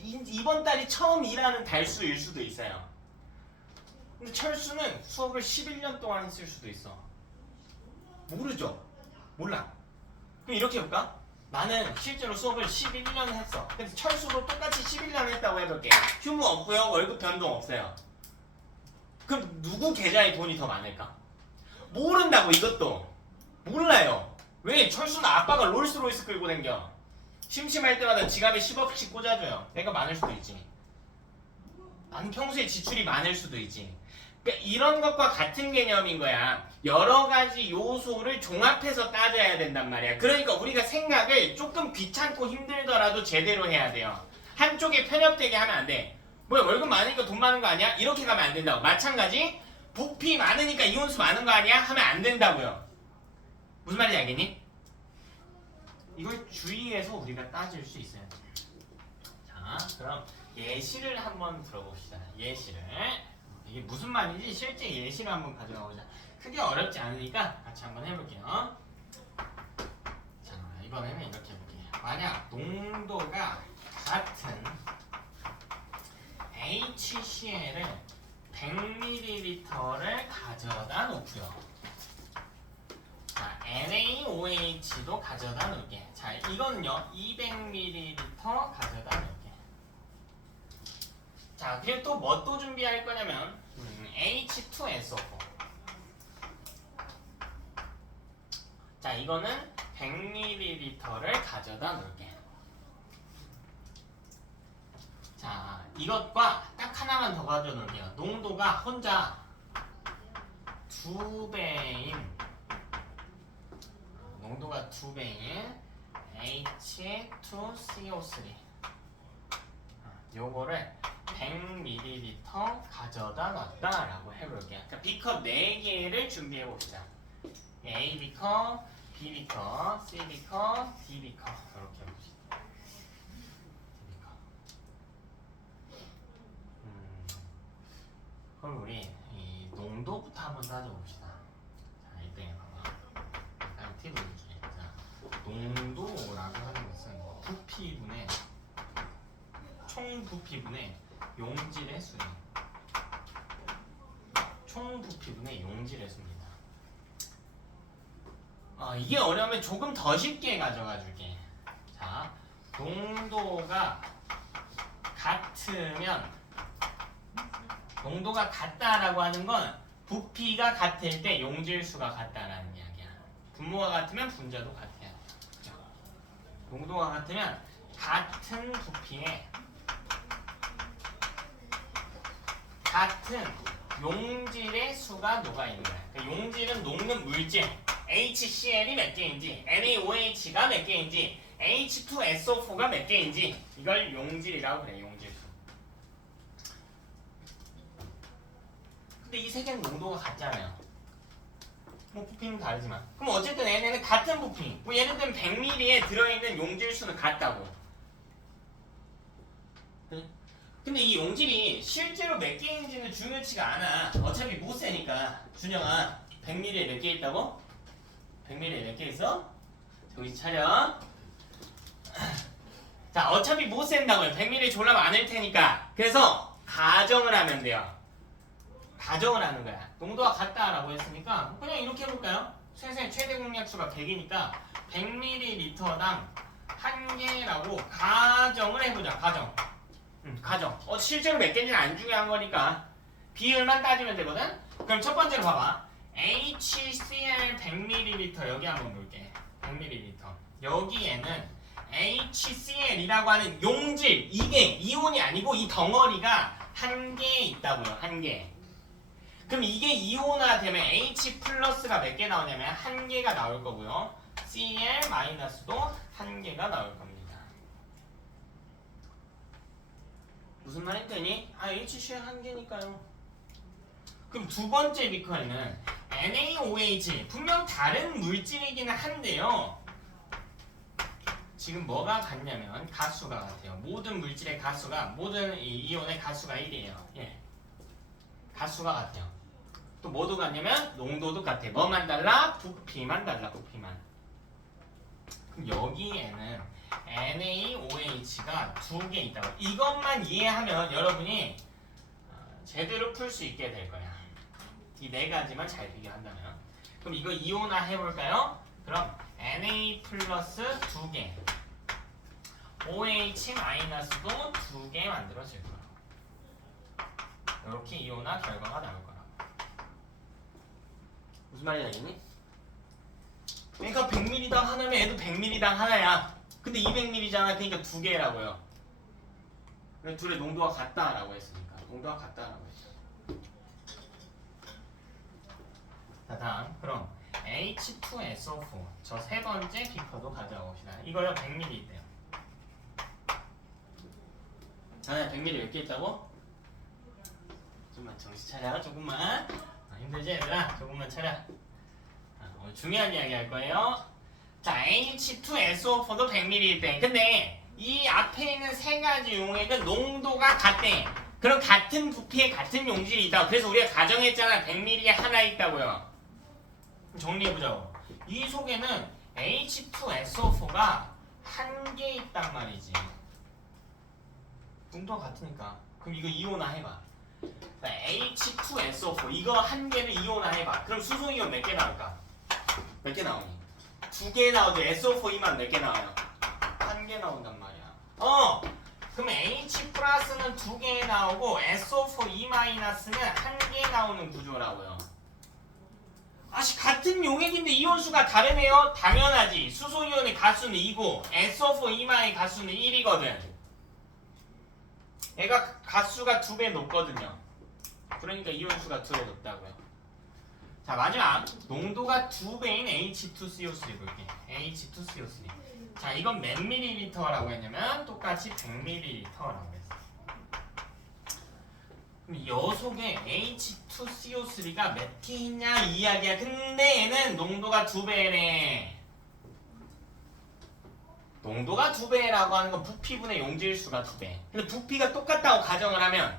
이번 달이 처음 일하는 달수일 수도 있어요. 근데 철수는 수업을 11년 동안 했을 수도 있어. 모르죠. 몰라. 그럼 이렇게 해볼까? 나는 실제로 수업을 11년 했어. 근데 철수도 똑같이 11년 했다고 해볼게. 휴무 없고요. 월급 변동 없어요. 그럼 누구 계좌에 돈이 더 많을까? 모른다고. 이것도 몰라요. 왜? 철수는 아빠가 롤스로이스 끌고 댕겨. 심심할 때마다 지갑에 10억씩 꽂아줘요. 내가 많을 수도 있지. 나는 평소에 지출이 많을 수도 있지. 그러니까 이런 것과 같은 개념인 거야. 여러 가지 요소를 종합해서 따져야 된단 말이야. 그러니까 우리가 생각을 조금 귀찮고 힘들더라도 제대로 해야 돼요. 한쪽에 편협되게 하면 안 돼. 뭐야 월급 많으니까 돈 많은 거 아니야? 이렇게 가면 안 된다고. 마찬가지 부피 많으니까 이혼수 많은 거 아니야? 하면 안 된다고요. 무슨 말인지 알겠니? 이걸 주의해서 우리가 따질 수 있어요. 자 그럼 예시를 한번 들어봅시다. 예시를. 이게 무슨 말인지 실제 예시를 한번 가져가 보자. 크게 어렵지 않으니까 같이 한번 해볼게요. 자 이번에는 이렇게 해볼게요. 만약 농도가 같은 HCl을 100ml를 가져다 놓고요. 자 NaOH도 가져다 놓을게. 자 이거는요 200ml 가져다 놓을게. 자 그리고 또 뭐 또 준비할 거냐면 H2SO4. 자 이거는 100ml를 가져다 놓을게. 자 이것과 딱 하나만 더 가져 놓을게요. 농도가 혼자 2배인 H2CO3 요거를 100ml 가져다 놨다라고 해볼게요. 그러니까 B컵 4개를 준비해 봅시다. A B컵, B B컵, C B컵, D B컵 이렇게 해봅시다. D B컵. 그럼 우리 이 농도부터 한번 따져봅시다. 자, 이때 봐봐. 약간 팁을 줄게. 자, 농도라고 하는 것은 부피분의 총 부피분의 용질의 수예요. 총 부피분의 용질의 수입니다. 이게 어려우면 조금 더 쉽게 가져가 줄게. 자, 농도가 같으면 농도가 같다라고 하는 건 부피가 같을 때 용질수가 같다라는 이야기야. 분모가 같으면 분자도 같아요. 그죠? 농도가 같으면 같은 부피에 같은 용질의 수가 녹아있는 거야. 그러니까 용질은 녹는 물질 HCl이 몇 개인지 NaOH가 몇 개인지 H2SO4가 몇 개인지 이걸 용질이라고 그래. 용질수. 근데 이 세 개는 농도가 같잖아요. 뭐 부피는 다르지만 그럼 어쨌든 얘네는 같은 부피. 뭐 예를 들면 100ml에 들어있는 용질수는 같다고. 근데 이 용질이 실제로 몇 개인지는 중요치가 않아. 어차피 못 세니까. 준영아 100ml에 몇 개 있다고? 100ml에 몇 개 있어? 정신 차려. 자 어차피 못 센다고요. 100ml 졸라 많을 테니까. 그래서 가정을 하면 돼요. 가정을 하는 거야. 농도가 같다라고 했으니까 그냥 이렇게 해볼까요? 선생님 최대 공약수가 100이니까 100ml당 1개라고 가정을 해보자. 가정. 실제로 몇 개인지는 안 중요한 거니까 비율만 따지면 되거든? 그럼 첫 번째로 봐봐. HCl 100ml 여기 한번 볼게. 100ml. 여기에는 HCl이라고 하는 용질, 이게 이온이 아니고 이 덩어리가 한 개 있다고요. 한 개. 그럼 이게 이온화되면 H 플러스가 몇 개 나오냐면 한 개가 나올 거고요. Cl 마이너스도 한 개가 나올 겁니다. 무슨 말인지 되니? HCl 한 개니까요. 그럼 두 번째 리퀄리는 NaOH 분명 다른 물질이기는 한데요. 지금 뭐가 같냐면 가수가 같아요. 모든 물질의 가수가 모든 이온의 가수가 1이에요. 예. 가수가 같아요. 또 뭐도 같냐면 농도도 같아. 뭐만 달라? 부피만 달라. 부피만. 그럼 여기에는 NaOH가 두 개 있다고. 이것만 이해하면 여러분이 제대로 풀 수 있게 될 거야. 이 네 가지만 잘 비교한다면. 그럼 이거 이온화 해볼까요? 그럼 Na 플러스 두 개, OH 마이너스도 두 개 만들어질 거야. 이렇게 이온화 결과가 나올 거라고. 무슨 말인지 알겠니? 그러니까 100ml당 하나면 얘도 100ml당 하나야. 근데 200ml잖아. 그러니까 두 개라고요. 그러니까 둘의 농도가 같다라고 했으니까. 농도가 같다라고 했죠. 자, 다음 그럼 H2SO4 저 세 번째 비커도 가져옵시다. 이거요 100ml 있대요. 아니야 100ml 몇 개 있다고? 좀만 정신 차려. 조금만. 힘들지 얘들아? 조금만 차려. 오늘 중요한 이야기 할 거예요. 자, H2SO4도 100ml 있대. 근데 이 앞에 있는 세 가지 용액은 농도가 같대. 그럼 같은 부피에 같은 용질이 있다고. 그래서 우리가 가정했잖아. 100ml에 하나 있다고요. 정리해보자고. 이 속에는 H2SO4가 한 개 있단 말이지. 농도가 같으니까. 그럼 이거 이온화 해봐. H2SO4 이거 한 개를 이온화 해봐. 그럼 수소이온 몇 개 나올까? 몇 개 나오니? 두 개 나오죠. SO4 몇 개 나와요? 한 개 나온단 말이야. 그럼 H 플러스는 두 개 나오고 SO4 E 마이너스는 한 개 나오는 구조라고요. 아씨 같은 용액인데 이온수가 다르네요. 당연하지. 수소이온의 가수는 2고 SO4 E 가수는 1이거든. 얘가 가수가 2배 높거든요. 그러니까 이온수가 2배 높다고요. 자 마지막 농도가 2배인 H2CO3 볼게. H2CO3. 자 이건 몇 밀리리터라고 했냐면 똑같이 100ml라고 했어. 그럼 요 속에 H2CO3가 몇 개 있냐 이 이야기야. 근데 얘는 농도가 2배네. 농도가 2배라고 하는 건 부피분의 용질수가 2배. 근데 부피가 똑같다고 가정을 하면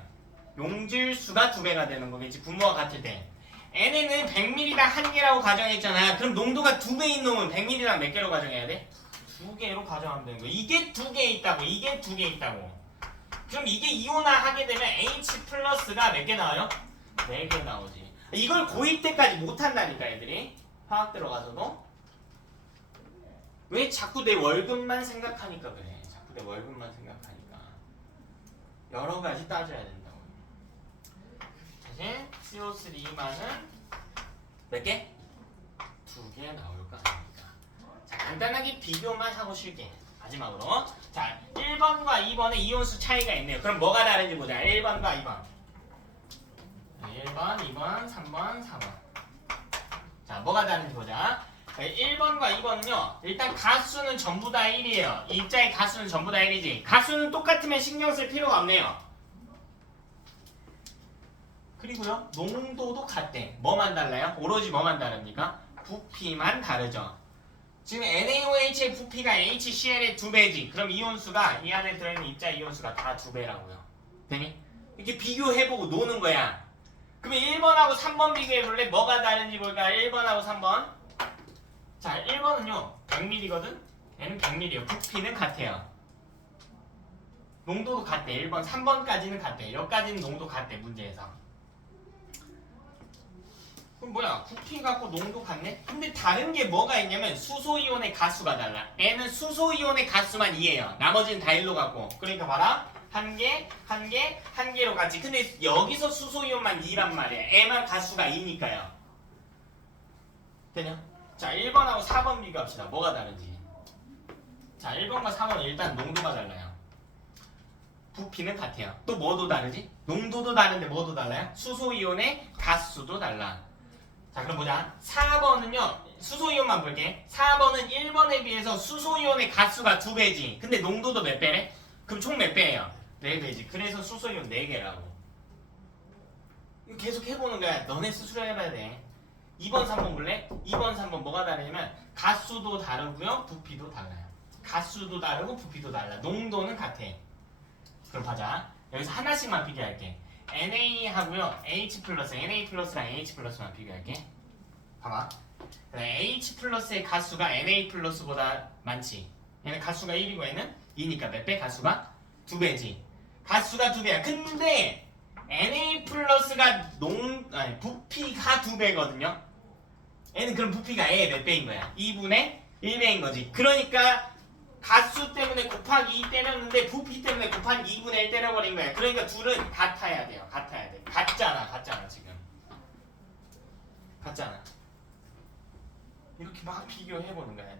용질수가 2배가 되는 거겠지. 분모가 같을 때. N에는 100ml당 한 개라고 가정했잖아. 그럼 농도가 2배인 놈은 100ml당 몇 개로 가정해야 돼? 2개로 가정하면 되는 거야. 이게 2개 있다고. 이게 2개 있다고. 그럼 이게 이온화 하게 되면 H 플러스가 몇 개 나와요? 4개 나오지. 이걸 고1 때까지 못한다니까 애들이. 화학 들어가서도. 왜 자꾸 내 월급만 생각하니까 그래. 자꾸 내 월급만 생각하니까. 여러 가지 따져야 된다고. 사실 CO3만은 몇 개? 2개 나올 거 아닙니까? 자, 간단하게 비교만 하고 쉴게. 마지막으로. 자, 1번과 2번의 이온수 차이가 있네요. 그럼 뭐가 다른지 보자. 1번과 2번. 1번, 2번, 3번, 4번. 자, 뭐가 다른지 보자. 1번과 2번은요. 일단 가수는 전부 다 1이에요. 입자의 가수는 전부 다 1이지. 가수는 똑같으면 신경 쓸 필요가 없네요. 그리고요. 농도도 같대. 뭐만 달라요? 오로지 뭐만 다릅니까? 부피만 다르죠. 지금 NaOH의 부피가 HCl의 2배지. 그럼 이온수가 이 안에 들어있는 입자 이온수가 다 2배라고요. 되니? 이렇게 비교해보고 노는 거야. 그러면 1번하고 3번 비교해볼래? 뭐가 다른지 볼까? 1번하고 3번. 자, 1번은요. 100ml거든? 얘는 100ml예요. 부피는 같아요. 농도도 같대. 1번, 3번까지는 같대. 여기까지는 농도 같대. 문제에서. 그럼 뭐야? 부피 갖고 농도 같네? 근데 다른 게 뭐가 있냐면 수소이온의 가수가 달라. 얘는 수소이온의 가수만 2예요. 나머지는 다 1로 갖고. 그러니까 봐라. 한 개, 한 개, 한 개로 같지. 근데 여기서 수소이온만 2란 말이야. 얘만 가수가 2니까요. 되냐? 자, 1번하고 4번 비교합시다. 뭐가 다른지. 자, 1번과 4번은 일단 농도가 달라요. 부피는 같아요. 또 뭐도 다르지? 농도도 다른데 뭐도 달라요? 수소이온의 가수도 달라. 자, 그럼 보자. 4번은요. 수소이온만 볼게. 4번은 1번에 비해서 수소이온의 가수가 2배지. 근데 농도도 몇 배래? 그럼 총 몇 배예요? 4배지. 그래서 수소이온 4개라고. 이거 계속 해보는 거야. 너네 스스로 해봐야 돼. 2번, 3번 볼래? 2번, 3번 뭐가 다르냐면 가수도 다르고요. 부피도 달라요. 가수도 다르고 부피도 달라. 농도는 같아. 그럼 보자. 여기서 하나씩만 비교할게. Na 하고요. H 플러스, Na 플러스랑 H 플러스만 비교할게. 봐봐. H 플러스의 가수가 Na 플러스보다 많지. 얘는 가수가 1이고 얘는 2니까 몇 배? 가수가 2배지. 가수가 2배야. 근데 Na 플러스가 부피가 2배거든요. 얘는 그럼 부피가 A의 몇 배인 거야? 2분의 1배인 거지. 그러니까 가수 때문에 곱하기 2 때렸는데 부피 때문에 곱하기 2분의 1 때려버린 거야. 그러니까 둘은 같아야 돼요. 같아야 돼. 같잖아 지금. 같잖아. 이렇게 막 비교해보는 거야.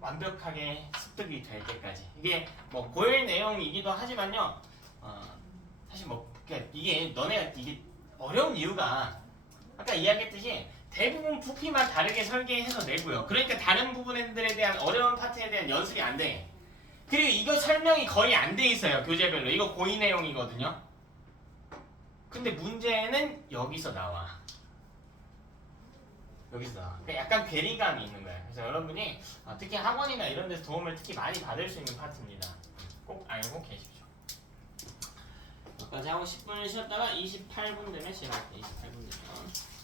완벽하게 습득이 될 때까지. 이게 뭐 고일 내용이기도 하지만요. 사실 뭐 이게 너네가 이게 어려운 이유가 아까 이야기했듯이 대부분 부피만 다르게 설계해서 내고요. 그러니까 다른 부분들에 대한 어려운 파트에 대한 연습이 안 돼. 그리고 이거 설명이 거의 안 돼 있어요. 교재별로. 이거 고의 내용이거든요. 근데 문제는 여기서 나와. 여기서 나와. 그러니까 약간 괴리감이 있는 거야. 그래서 여러분이 특히 학원이나 이런 데서 도움을 특히 많이 받을 수 있는 파트입니다. 꼭 알고 계십시오. 여기까지 하고 10분 쉬었다가 28분 되면 시작할게요. 28분 되면.